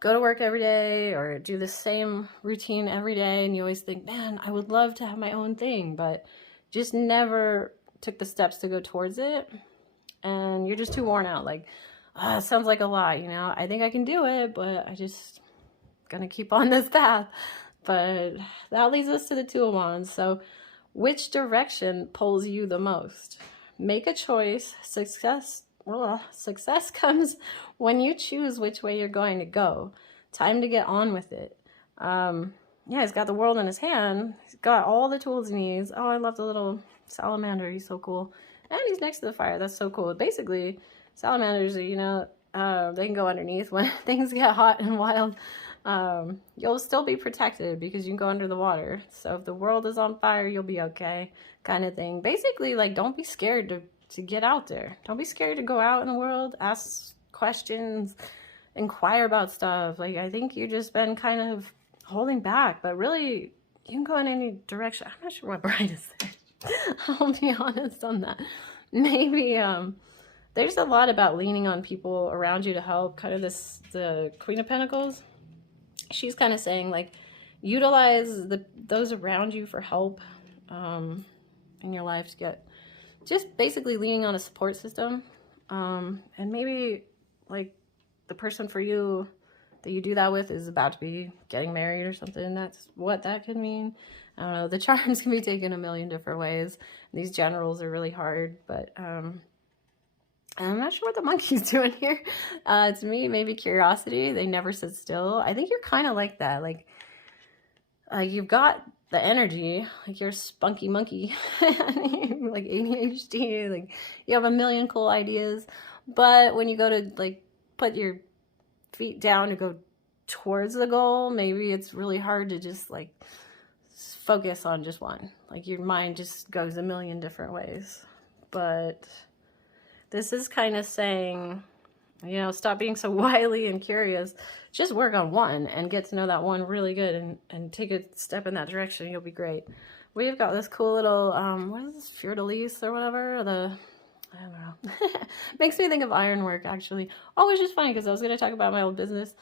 go to work every day or do the same routine every day. And you always think, man, I would love to have my own thing, but just never took the steps to go towards it. And you're just too worn out. Like, it sounds like a lot, you know, I think I can do it, but I just gonna keep on this path. But that leads us to the Two of Wands. So which direction pulls you the most? Make a choice. Success comes when you choose which way you're going to go. Time to get on with it. Yeah, he's got the world in his hand. He's got all the tools he needs. Oh, I love the little salamander. He's so cool. And he's next to the fire. That's so cool. Basically, salamanders, you know, they can go underneath when things get hot and wild. You'll still be protected because you can go under the water. So if the world is on fire, you'll be okay, kind of thing. Basically, like, don't be scared to get out there. Don't be scared to go out in the world, ask questions, inquire about stuff. Like, I think you've just been kind of holding back, but really, you can go in any direction. I'm not sure what Brian is saying. I'll be honest on that. Maybe, there's a lot about leaning on people around you to help. Kind of the Queen of Pentacles. She's kind of saying, like, utilize those around you for help in your life to get, just basically leaning on a support system. And maybe, like, the person for you that you do that with is about to be getting married or something. That's what that could mean. I don't know. The charms can be taken a million different ways. These generals are really hard, but I'm not sure what the monkey's doing here. To me, maybe curiosity. They never sit still. I think you're kind of like that. Like you've got the energy, like you're a spunky monkey, like ADHD, like you have a million cool ideas. But when you go to, like, put your feet down to go towards the goal, maybe it's really hard to just, like, focus on just one. Like, your mind just goes a million different ways. But this is kind of saying, you know, stop being so wily and curious. Just work on one and get to know that one really good, and take a step in that direction. You'll be great. We've got this cool little, what is this, fleur-de-lis or whatever? I don't know. Makes me think of ironwork, actually. Oh, it's just funny because I was going to talk about my old business,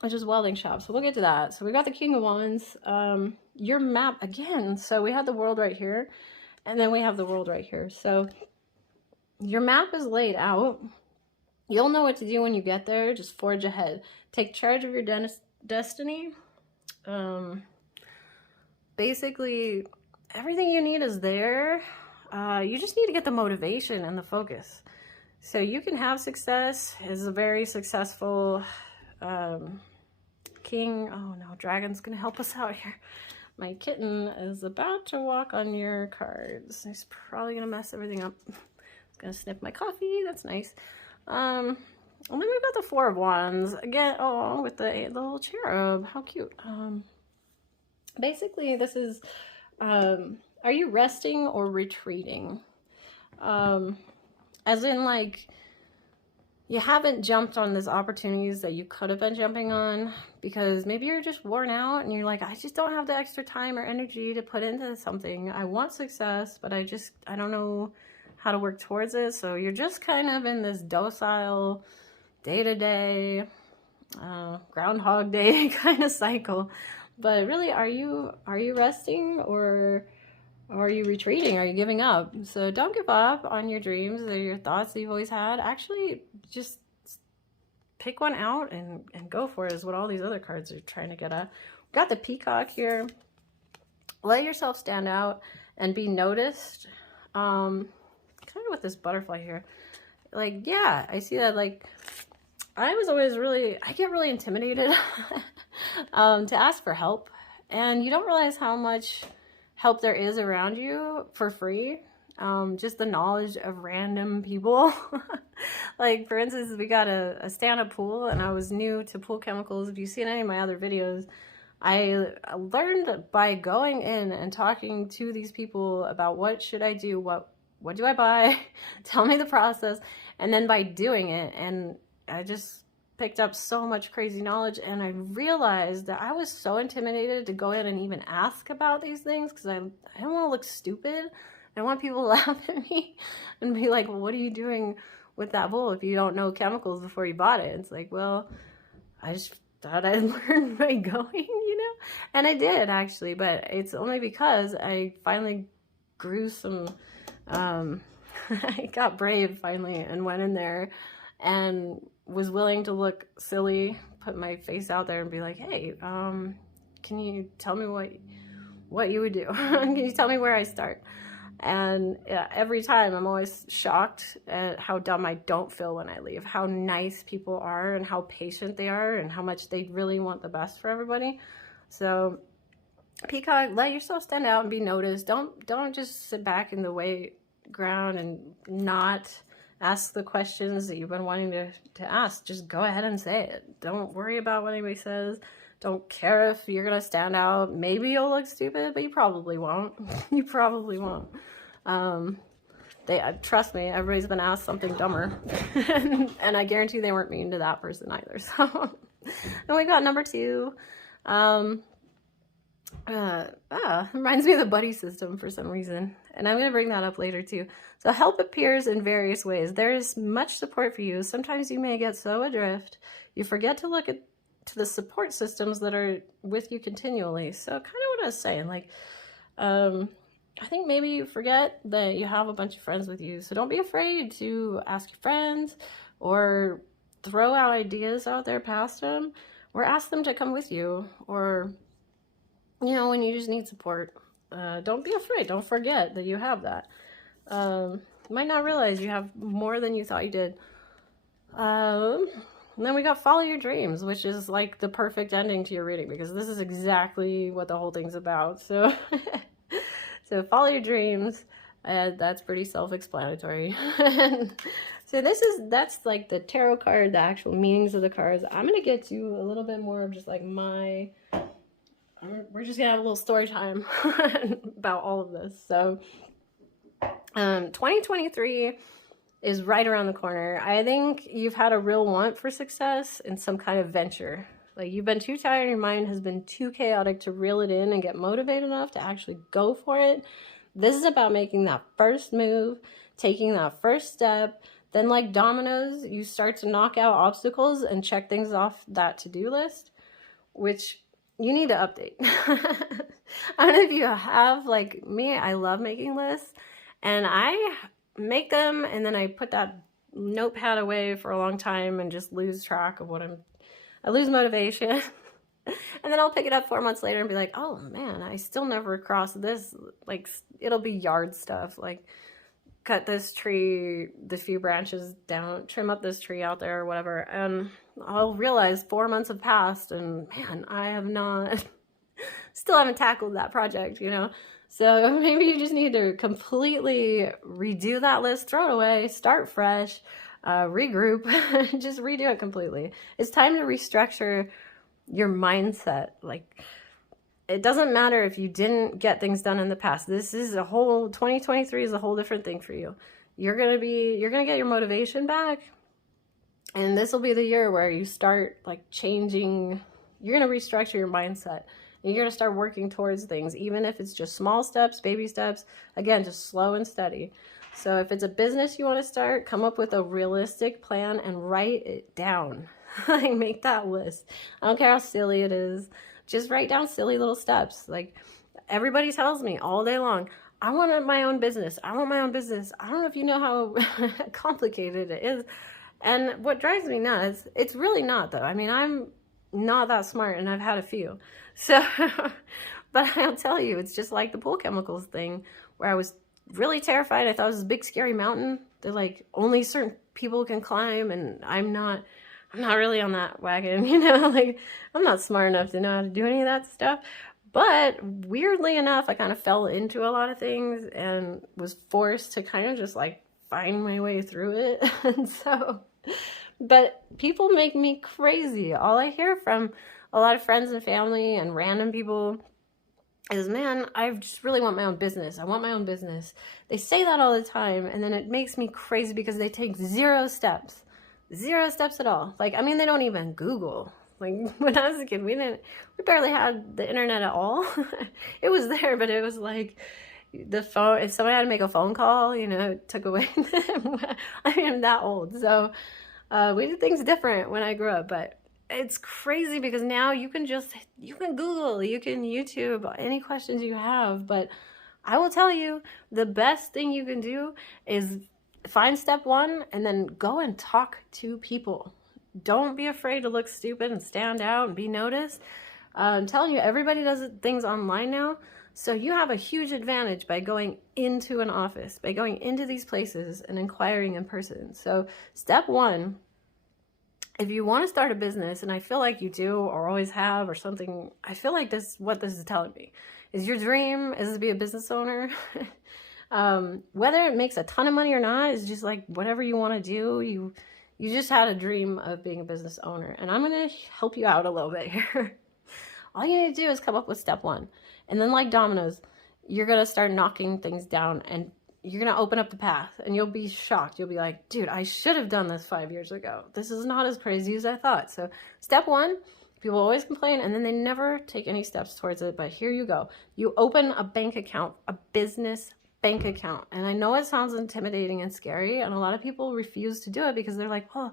which is welding shop. So we'll get to that. So we got the King of Wands. Your map, again. So we have the world right here, and then we have the world right here. So your map is laid out. You'll know what to do when you get there. Just forge ahead. Take charge of your destiny. Basically, everything you need is there. You just need to get the motivation and the focus. So you can have success. Is a very successful king. Oh no, dragon's gonna help us out here. My kitten is about to walk on your cards. He's probably gonna mess everything up. He's gonna sniff my coffee. That's nice. And then we've got the Four of Wands again. Oh, with the little cherub. How cute. Basically, this is, are you resting or retreating? As in, like, you haven't jumped on these opportunities that you could have been jumping on because maybe you're just worn out and you're like, I just don't have the extra time or energy to put into something. I want success, but I don't know how to work towards it. So you're just kind of in this docile day-to-day, Groundhog Day kind of cycle. But really, are you resting or are you retreating? Are you giving up? So don't give up on your dreams or your thoughts that you've always had. Actually, just pick one out and go for it, is what all these other cards are trying to get at. We've got the Peacock here. Let yourself stand out and be noticed. Kind of with this butterfly here. Like, yeah, I see that. Like, I get really intimidated to ask for help. And you don't realize how much help there is around you for free. Just the knowledge of random people. Like, for instance, we got a stand-up pool, and I was new to pool chemicals. If you've seen any of my other videos, I learned by going in and talking to these people about what should I do, what do I buy, tell me the process, and then by doing it, and I just picked up so much crazy knowledge, and I realized that I was so intimidated to go in and even ask about these things because I don't want to look stupid. I don't want people to laugh at me and be like, well, what are you doing with that bowl if you don't know chemicals before you bought it? It's like, well, I just thought I'd learn by going, you know? And I did, actually, but it's only because I finally grew some, I got brave finally and went in there and was willing to look silly, put my face out there and be like, hey, can you tell me what you would do? Can you tell me where I start? And yeah, every time I'm always shocked at how dumb I don't feel when I leave, how nice people are and how patient they are and how much they really want the best for everybody. So Peacock, let yourself stand out and be noticed. Don't just sit back in the way ground and not Ask the questions that you've been wanting to ask. Just go ahead and say it. Don't worry about what anybody says. Don't care if you're going to stand out. Maybe you'll look stupid, but you probably won't. You probably won't. Trust me, everybody's been asked something dumber. And I guarantee they weren't mean to that person either. So, and we got number 2. Reminds me of the buddy system for some reason. And I'm going to bring that up later too. So help appears in various ways. There's much support for you. Sometimes you may get so adrift, you forget to look to the support systems that are with you continually. So kind of what I was saying, like, I think maybe you forget that you have a bunch of friends with you. So don't be afraid to ask your friends or throw out ideas out there past them, or ask them to come with you, or, you know, when you just need support. Don't be afraid. Don't forget that you have that. You might not realize you have more than you thought you did. And then we got follow your dreams, which is like the perfect ending to your reading, because this is exactly what the whole thing's about. So, so follow your dreams. That's pretty self-explanatory. So that's like the tarot card, the actual meanings of the cards. I'm going to get to a little bit more of just like we're just going to have a little story time about all of this. So 2023 is right around the corner. I think you've had a real want for success in some kind of venture. Like, you've been too tired, your mind has been too chaotic to reel it in and get motivated enough to actually go for it. This is about making that first move, taking that first step. Then, like dominoes, you start to knock out obstacles and check things off that to-do list, which you need to update. I don't know if you have, like me, I love making lists, and I make them, and then I put that notepad away for a long time and just lose track of I lose motivation. And then I'll pick it up 4 months later and be like, oh man, I still never crossed this. Like, it'll be yard stuff, like cut this tree, the few branches down, trim up this tree out there or whatever. And I'll realize 4 months have passed and man, I have not, still haven't tackled that project, you know? So maybe you just need to completely redo that list, throw it away, start fresh, regroup, just redo it completely. It's time to restructure your mindset. Like, it doesn't matter if you didn't get things done in the past. This is 2023 is a whole different thing for you. You're going to get your motivation back. And this will be the year where you start like changing, you're going to restructure your mindset. And you're going to start working towards things, even if it's just small steps, baby steps, again, just slow and steady. So if it's a business you want to start, come up with a realistic plan and write it down. Like, make that list. I don't care how silly it is. Just write down silly little steps. Like, everybody tells me all day long, I want my own business. I want my own business. I don't know if you know how complicated it is. And what drives me nuts, it's really not though. I mean, I'm not that smart and I've had a few. So, but I'll tell you, it's just like the pool chemicals thing where I was really terrified. I thought it was this big scary mountain that like only certain people can climb, and I'm not really on that wagon, you know, like I'm not smart enough to know how to do any of that stuff. But weirdly enough, I kind of fell into a lot of things and was forced to kind of just like find my way through it. And so, but people make me crazy. All I hear from a lot of friends and family and random people is, man, I just really want my own business. I want my own business. They say that all the time, and then it makes me crazy because they take 0 steps. 0 steps at all. Like, I mean, they don't even Google. Like, when I was a kid, we barely had the internet at all. It was there, but it was like the phone, if somebody had to make a phone call, you know, it took away. I mean, I'm that old. So we did things different when I grew up, but it's crazy because now you can Google, you can YouTube any questions you have. But I will tell you, the best thing you can do is find step 1 and then go and talk to people. Don't be afraid to look stupid and stand out and be noticed. I'm telling you, everybody does things online now. So you have a huge advantage by going into an office, by going into these places and inquiring in person. So step 1, if you want to start a business, and I feel like you do or always have or something, I feel like what this is telling me is your dream is to be a business owner. Whether it makes a ton of money or not is just like whatever you want to do. You just had a dream of being a business owner, and I'm going to help you out a little bit here. All you need to do is come up with step one. And then like dominoes, you're going to start knocking things down, and you're going to open up the path, and you'll be shocked. You'll be like, dude, I should have done this 5 years ago. This is not as crazy as I thought. So step one, people always complain, and then they never take any steps towards it. But here you go. You open a bank account, a business bank account. And I know it sounds intimidating and scary, and a lot of people refuse to do it because they're like, oh,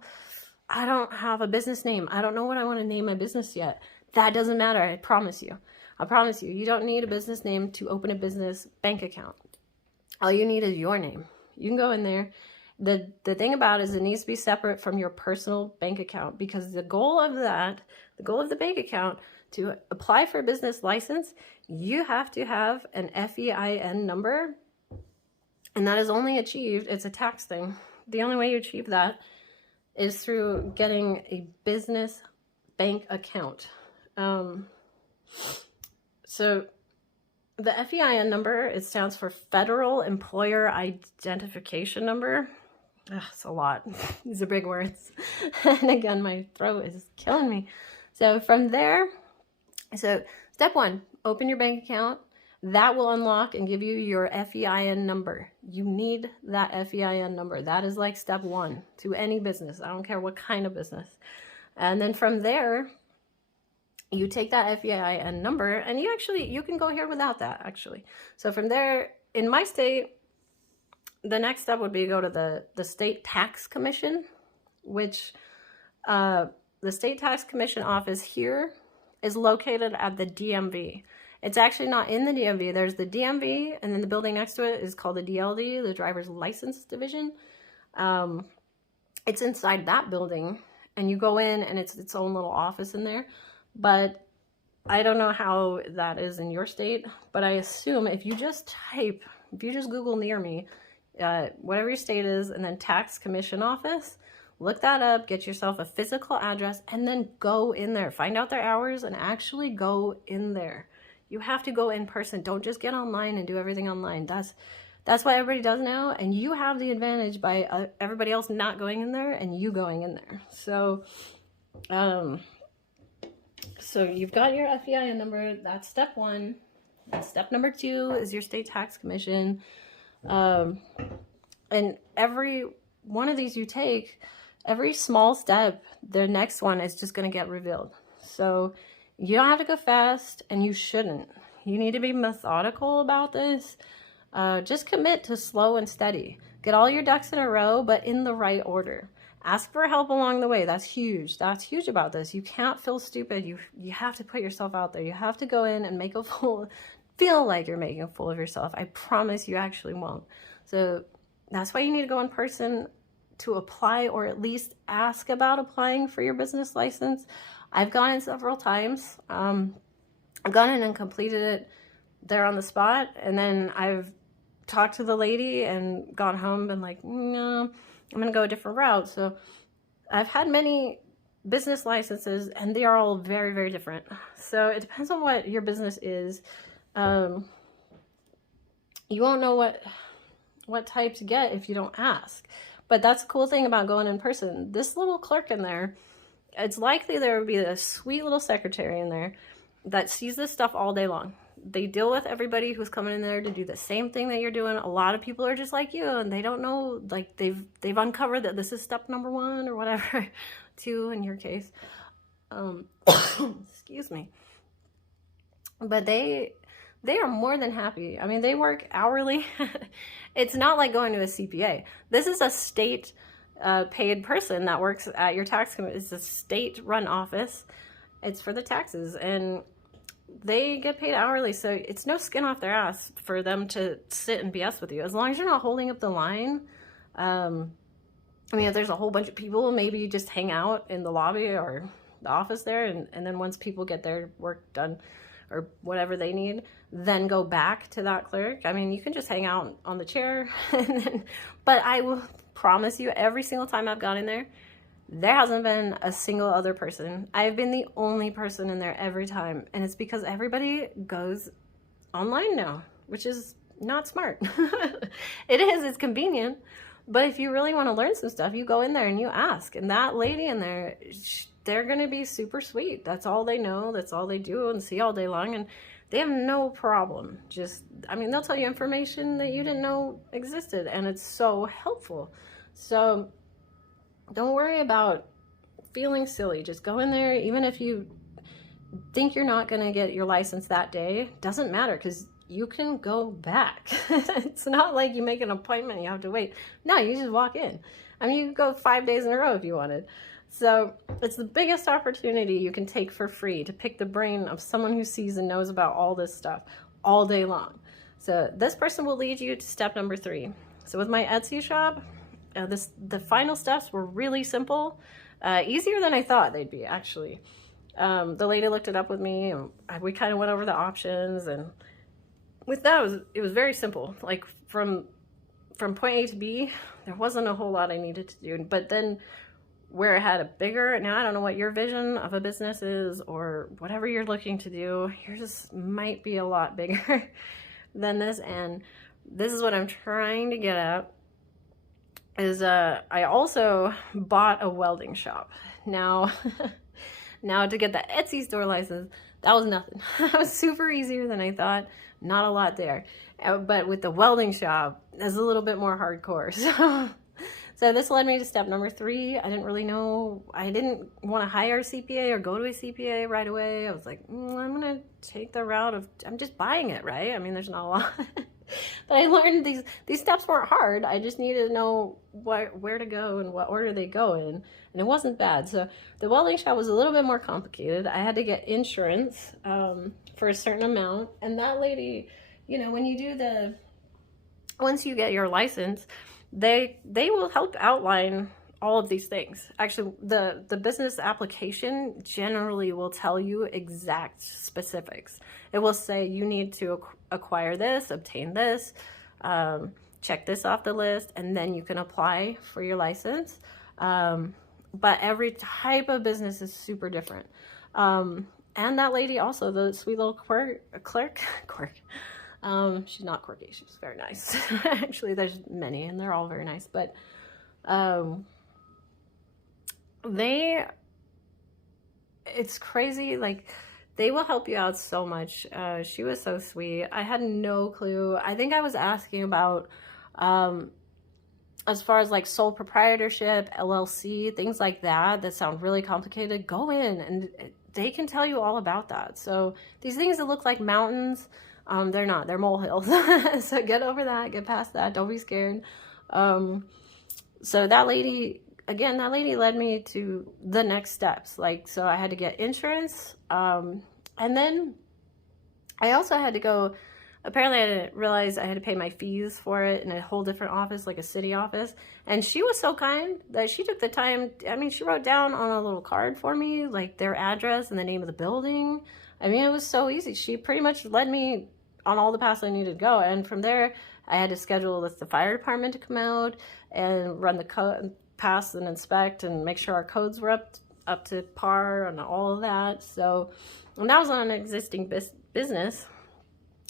I don't have a business name. I don't know what I want to name my business yet. That doesn't matter. I promise you. I promise you. You don't need a business name to open a business bank account. All you need is your name. You can go in there. The thing about it is it needs to be separate from your personal bank account, because the goal of the bank account, to apply for a business license, you have to have an FEIN number. And that is only achieved, it's a tax thing. The only way you achieve that is through getting a business bank account. So the FEIN number, it stands for Federal Employer Identification Number. Ugh, it's a lot. These are big words. And again, my throat is killing me. So from there, so step one, open your bank account. That will unlock and give you your FEIN number. You need that FEIN number. That is like step one to any business. I don't care what kind of business. And then from there, you take that FEIN number, and you can go here without that, actually. So from there, in my state, the next step would be to go to the State Tax Commission, which the State Tax Commission office here is located at the DMV. It's actually not in the DMV. There's the DMV, and then the building next to it is called the DLD, the Driver's License Division. It's inside that building, and you go in, and it's its own little office in there. But I don't know how that is in your state, but I assume if you just Google near me, whatever your state is, and then Tax Commission Office, look that up, get yourself a physical address, and then go in there. Find out their hours and actually go in there. You have to go in person. Don't just get online and do everything online. That's what everybody does now, and you have the advantage by everybody else not going in there and you going in there. So, so you've got your FEIN number. That's step one. Step number two is your state tax commission. And every one of these you take, every small step, the next one is just going to get revealed. So you don't have to go fast, and you shouldn't. You need to be methodical about this. Just commit to slow and steady. Get all your ducks in a row, but in the right order. Ask for help along the way. That's huge. That's huge about this. You can't feel stupid. You have to put yourself out there. You have to go in and make a fool, feel like you're making a fool of yourself. I promise you actually won't. So that's why you need to go in person to apply, or at least ask about applying for your business license. I've gone in several times. I've gone in and completed it there on the spot, and then I've talked to the lady and gone home and like, no, I'm going to go a different route. So I've had many business licenses, and they are all very, very different. So it depends on what your business is. You won't know what type to get if you don't ask. But that's the cool thing about going in person. This little clerk in there, it's likely there would be a sweet little secretary in there that sees this stuff all day long. They deal with everybody who's coming in there to do the same thing that you're doing. A lot of people are just like you, and they don't know, like they've uncovered that this is step number one or whatever, two in your case. Excuse me. But they are more than happy. I mean, they work hourly. It's not like going to a CPA. This is a state paid person that works at your tax commission. It's a state-run office. It's for the taxes, and they get paid hourly, so it's no skin off their ass for them to sit and BS with you. As long as you're not holding up the line. I mean, if there's a whole bunch of people, maybe you just hang out in the lobby or the office there, and then once people get their work done or whatever they need, then go back to that clerk. I mean, you can just hang out on the chair. But I will promise you, every single time I've gone in there, there hasn't been a single other person. I've been the only person in there every time. And it's because everybody goes online now, which is Not smart. It is, it's convenient. But if you really want to learn some stuff, you go in there and you ask. And that lady in there, they're going to be super sweet. That's all they know. That's all they do and see all day long. And they have no problem. Just, I mean, they'll tell you information that you didn't know existed. And it's so helpful. So don't worry about feeling silly. Just go in there. Even if you think you're not going to get your license that day, doesn't matter, because you can go back. It's not like you make an appointment and you have to wait. No, you just walk in. I mean, you could go 5 days in a row if you wanted. So it's the biggest opportunity you can take for free to pick the brain of someone who sees and knows about all this stuff all day long. So this person will lead you to step number 3. So with my Etsy shop, the final steps were really simple, easier than I thought they'd be, actually. The lady looked it up with me, and we kind of went over the options, and with that, it was very simple. Like from point A to B, there wasn't a whole lot I needed to do. But then where I had a bigger, now I don't know what your vision of a business is or whatever you're looking to do, yours might be a lot bigger than this. And this is what I'm trying to get at, is I also bought a welding shop. Now, now to get the Etsy store license, that was nothing. That was super easier than I thought. Not a lot there. But with the welding shop, it's a little bit more hardcore. So this led me to step number 3. I didn't really know. I didn't want to hire a CPA or go to a CPA right away. I was like, I'm going to take the route of, I'm just buying it, right? I mean, there's not a lot. But I learned these steps weren't hard. I just needed to know where to go and what order they go in. And it wasn't bad. So the welding shop was a little bit more complicated. I had to get insurance for a certain amount. And that lady, you know, when you do once you get your license, they will help outline all of these things. Actually, the business application generally will tell you exact specifics. It will say you need to acquire this, obtain this, check this off the list, and then you can apply for your license. But every type of business is super different. And that lady also, the sweet little clerk, she's not quirky, she's very nice. Actually, there's many and they're all very nice, but it's crazy, like they will help you out so much. She was so sweet. I had no clue. I think I was asking about as far as like sole proprietorship, LLC, things like that sound really complicated. Go in and they can tell you all about that. So these things that look like mountains, they're not, they're molehills. So get over that, get past that, don't be scared. So that lady, again, that lady led me to the next steps. Like, so I had to get insurance. And then I also had to go, apparently I didn't realize I had to pay my fees for it in a whole different office, like a city office. And she was so kind that she took the time. I mean, she wrote down on a little card for me, like their address and the name of the building. I mean, it was so easy. She pretty much led me on all the paths I needed to go. And from there, I had to schedule with the fire department to come out and run the code, pass and inspect and make sure our codes were up to par and all of that. So, and that was on an existing business.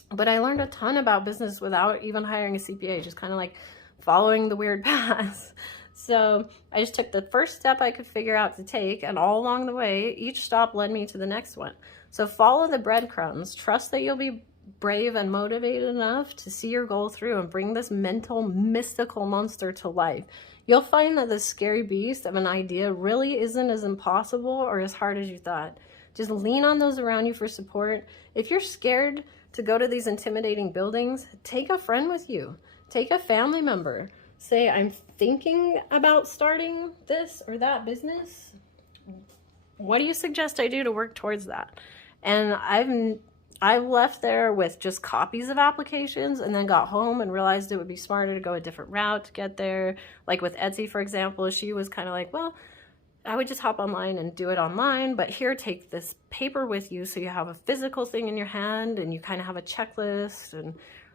But I learned a ton about business without even hiring a CPA, just kind of like following the weird paths. So I just took the first step I could figure out to take, and all along the way, each stop led me to the next one. So follow the breadcrumbs. Trust that you'll be brave and motivated enough to see your goal through and bring this mental, mystical monster to life. You'll find that this scary beast of an idea really isn't as impossible or as hard as you thought. Just lean on those around you for support. If you're scared to go to these intimidating buildings, take a friend with you. Take a family member. Say, I'm thinking about starting this or that business. What do you suggest I do to work towards that? And I've left there with just copies of applications and then got home and realized it would be smarter to go a different route to get there. Like with Etsy, for example, she was kind of like, well, I would just hop online and do it online, but here, take this paper with you so you have a physical thing in your hand and you kind of have a checklist,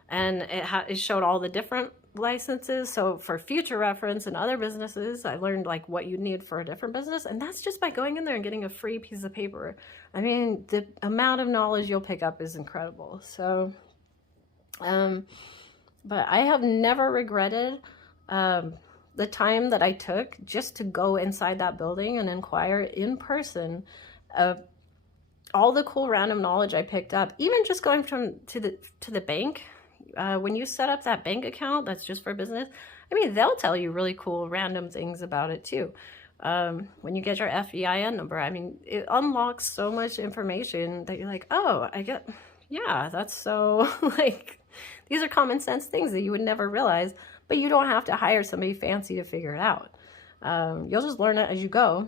and it showed all the different licenses. So for future reference in other businesses, I learned like what you need for a different business, and that's just by going in there and getting a free piece of paper. I mean, the amount of knowledge you'll pick up is incredible. So But I have never regretted the time that I took just to go inside that building and inquire in person of all the cool random knowledge I picked up. Even just going to the bank, when you set up that bank account that's just for business, I mean, they'll tell you really cool random things about it too. When you get your FEIN number, I mean, it unlocks so much information that you're like, oh, yeah, that's so, like, these are common sense things that you would never realize, but you don't have to hire somebody fancy to figure it out. You'll just learn it as you go.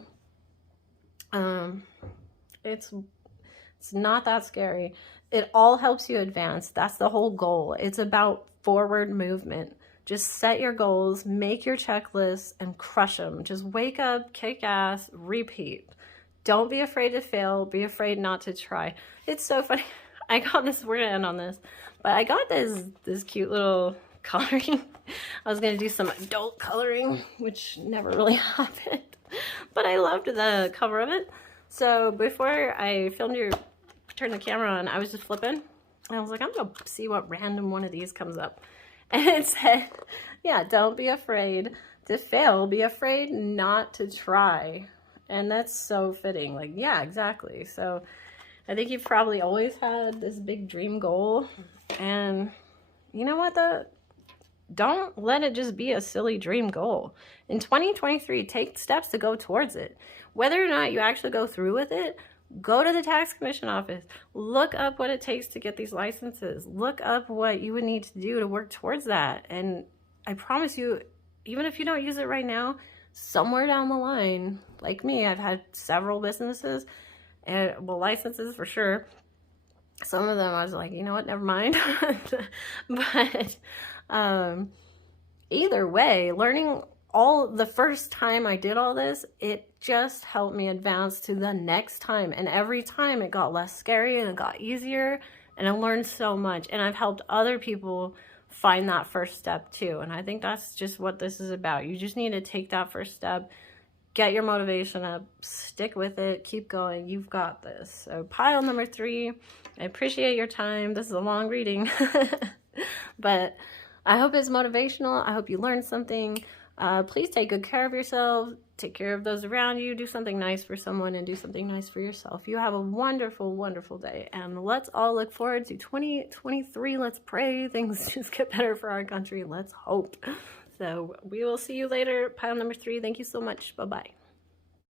It's not that scary. It all helps you advance. That's the whole goal. It's about forward movement. Just set your goals, make your checklists, and crush them. Just wake up, kick ass, repeat. Don't be afraid to fail. Be afraid not to try. It's so funny. I got this, we're gonna end on this, but I got this cute little coloring. I was gonna do some adult coloring, which never really happened, but I loved the cover of it. So before I turned the camera on, I was just flipping, and I was like, I'm gonna see what random one of these comes up. And it said, yeah, don't be afraid to fail. Be afraid not to try. And that's so fitting. Like, yeah, exactly. So I think you've probably always had this big dream goal. And you know what, though? Don't let it just be a silly dream goal. In 2023, take steps to go towards it. Whether or not you actually go through with it, go to the tax commission office. Look up what it takes to get these licenses. Look up what you would need to do to work towards that. And I promise you, even if you don't use it right now, somewhere down the line, like me, I've had several businesses, and well, licenses for sure. Some of them I was like, you know what, never mind. But either way, learning the first time I did all this, it just helped me advance to the next time. And every time it got less scary and it got easier, and I learned so much. And I've helped other people find that first step too. And I think that's just what this is about. You just need to take that first step, get your motivation up, stick with it, keep going. You've got this. So pile number 3, I appreciate your time. This is a long reading, but I hope it's motivational. I hope you learned something. Please take good care of yourself. Take care of those around you. Do something nice for someone and do something nice for yourself. You have a wonderful, wonderful day. And let's all look forward to 2023. Let's pray things just get better for our country. Let's hope. So we will see you later. Pile number 3. Thank you so much. Bye-bye.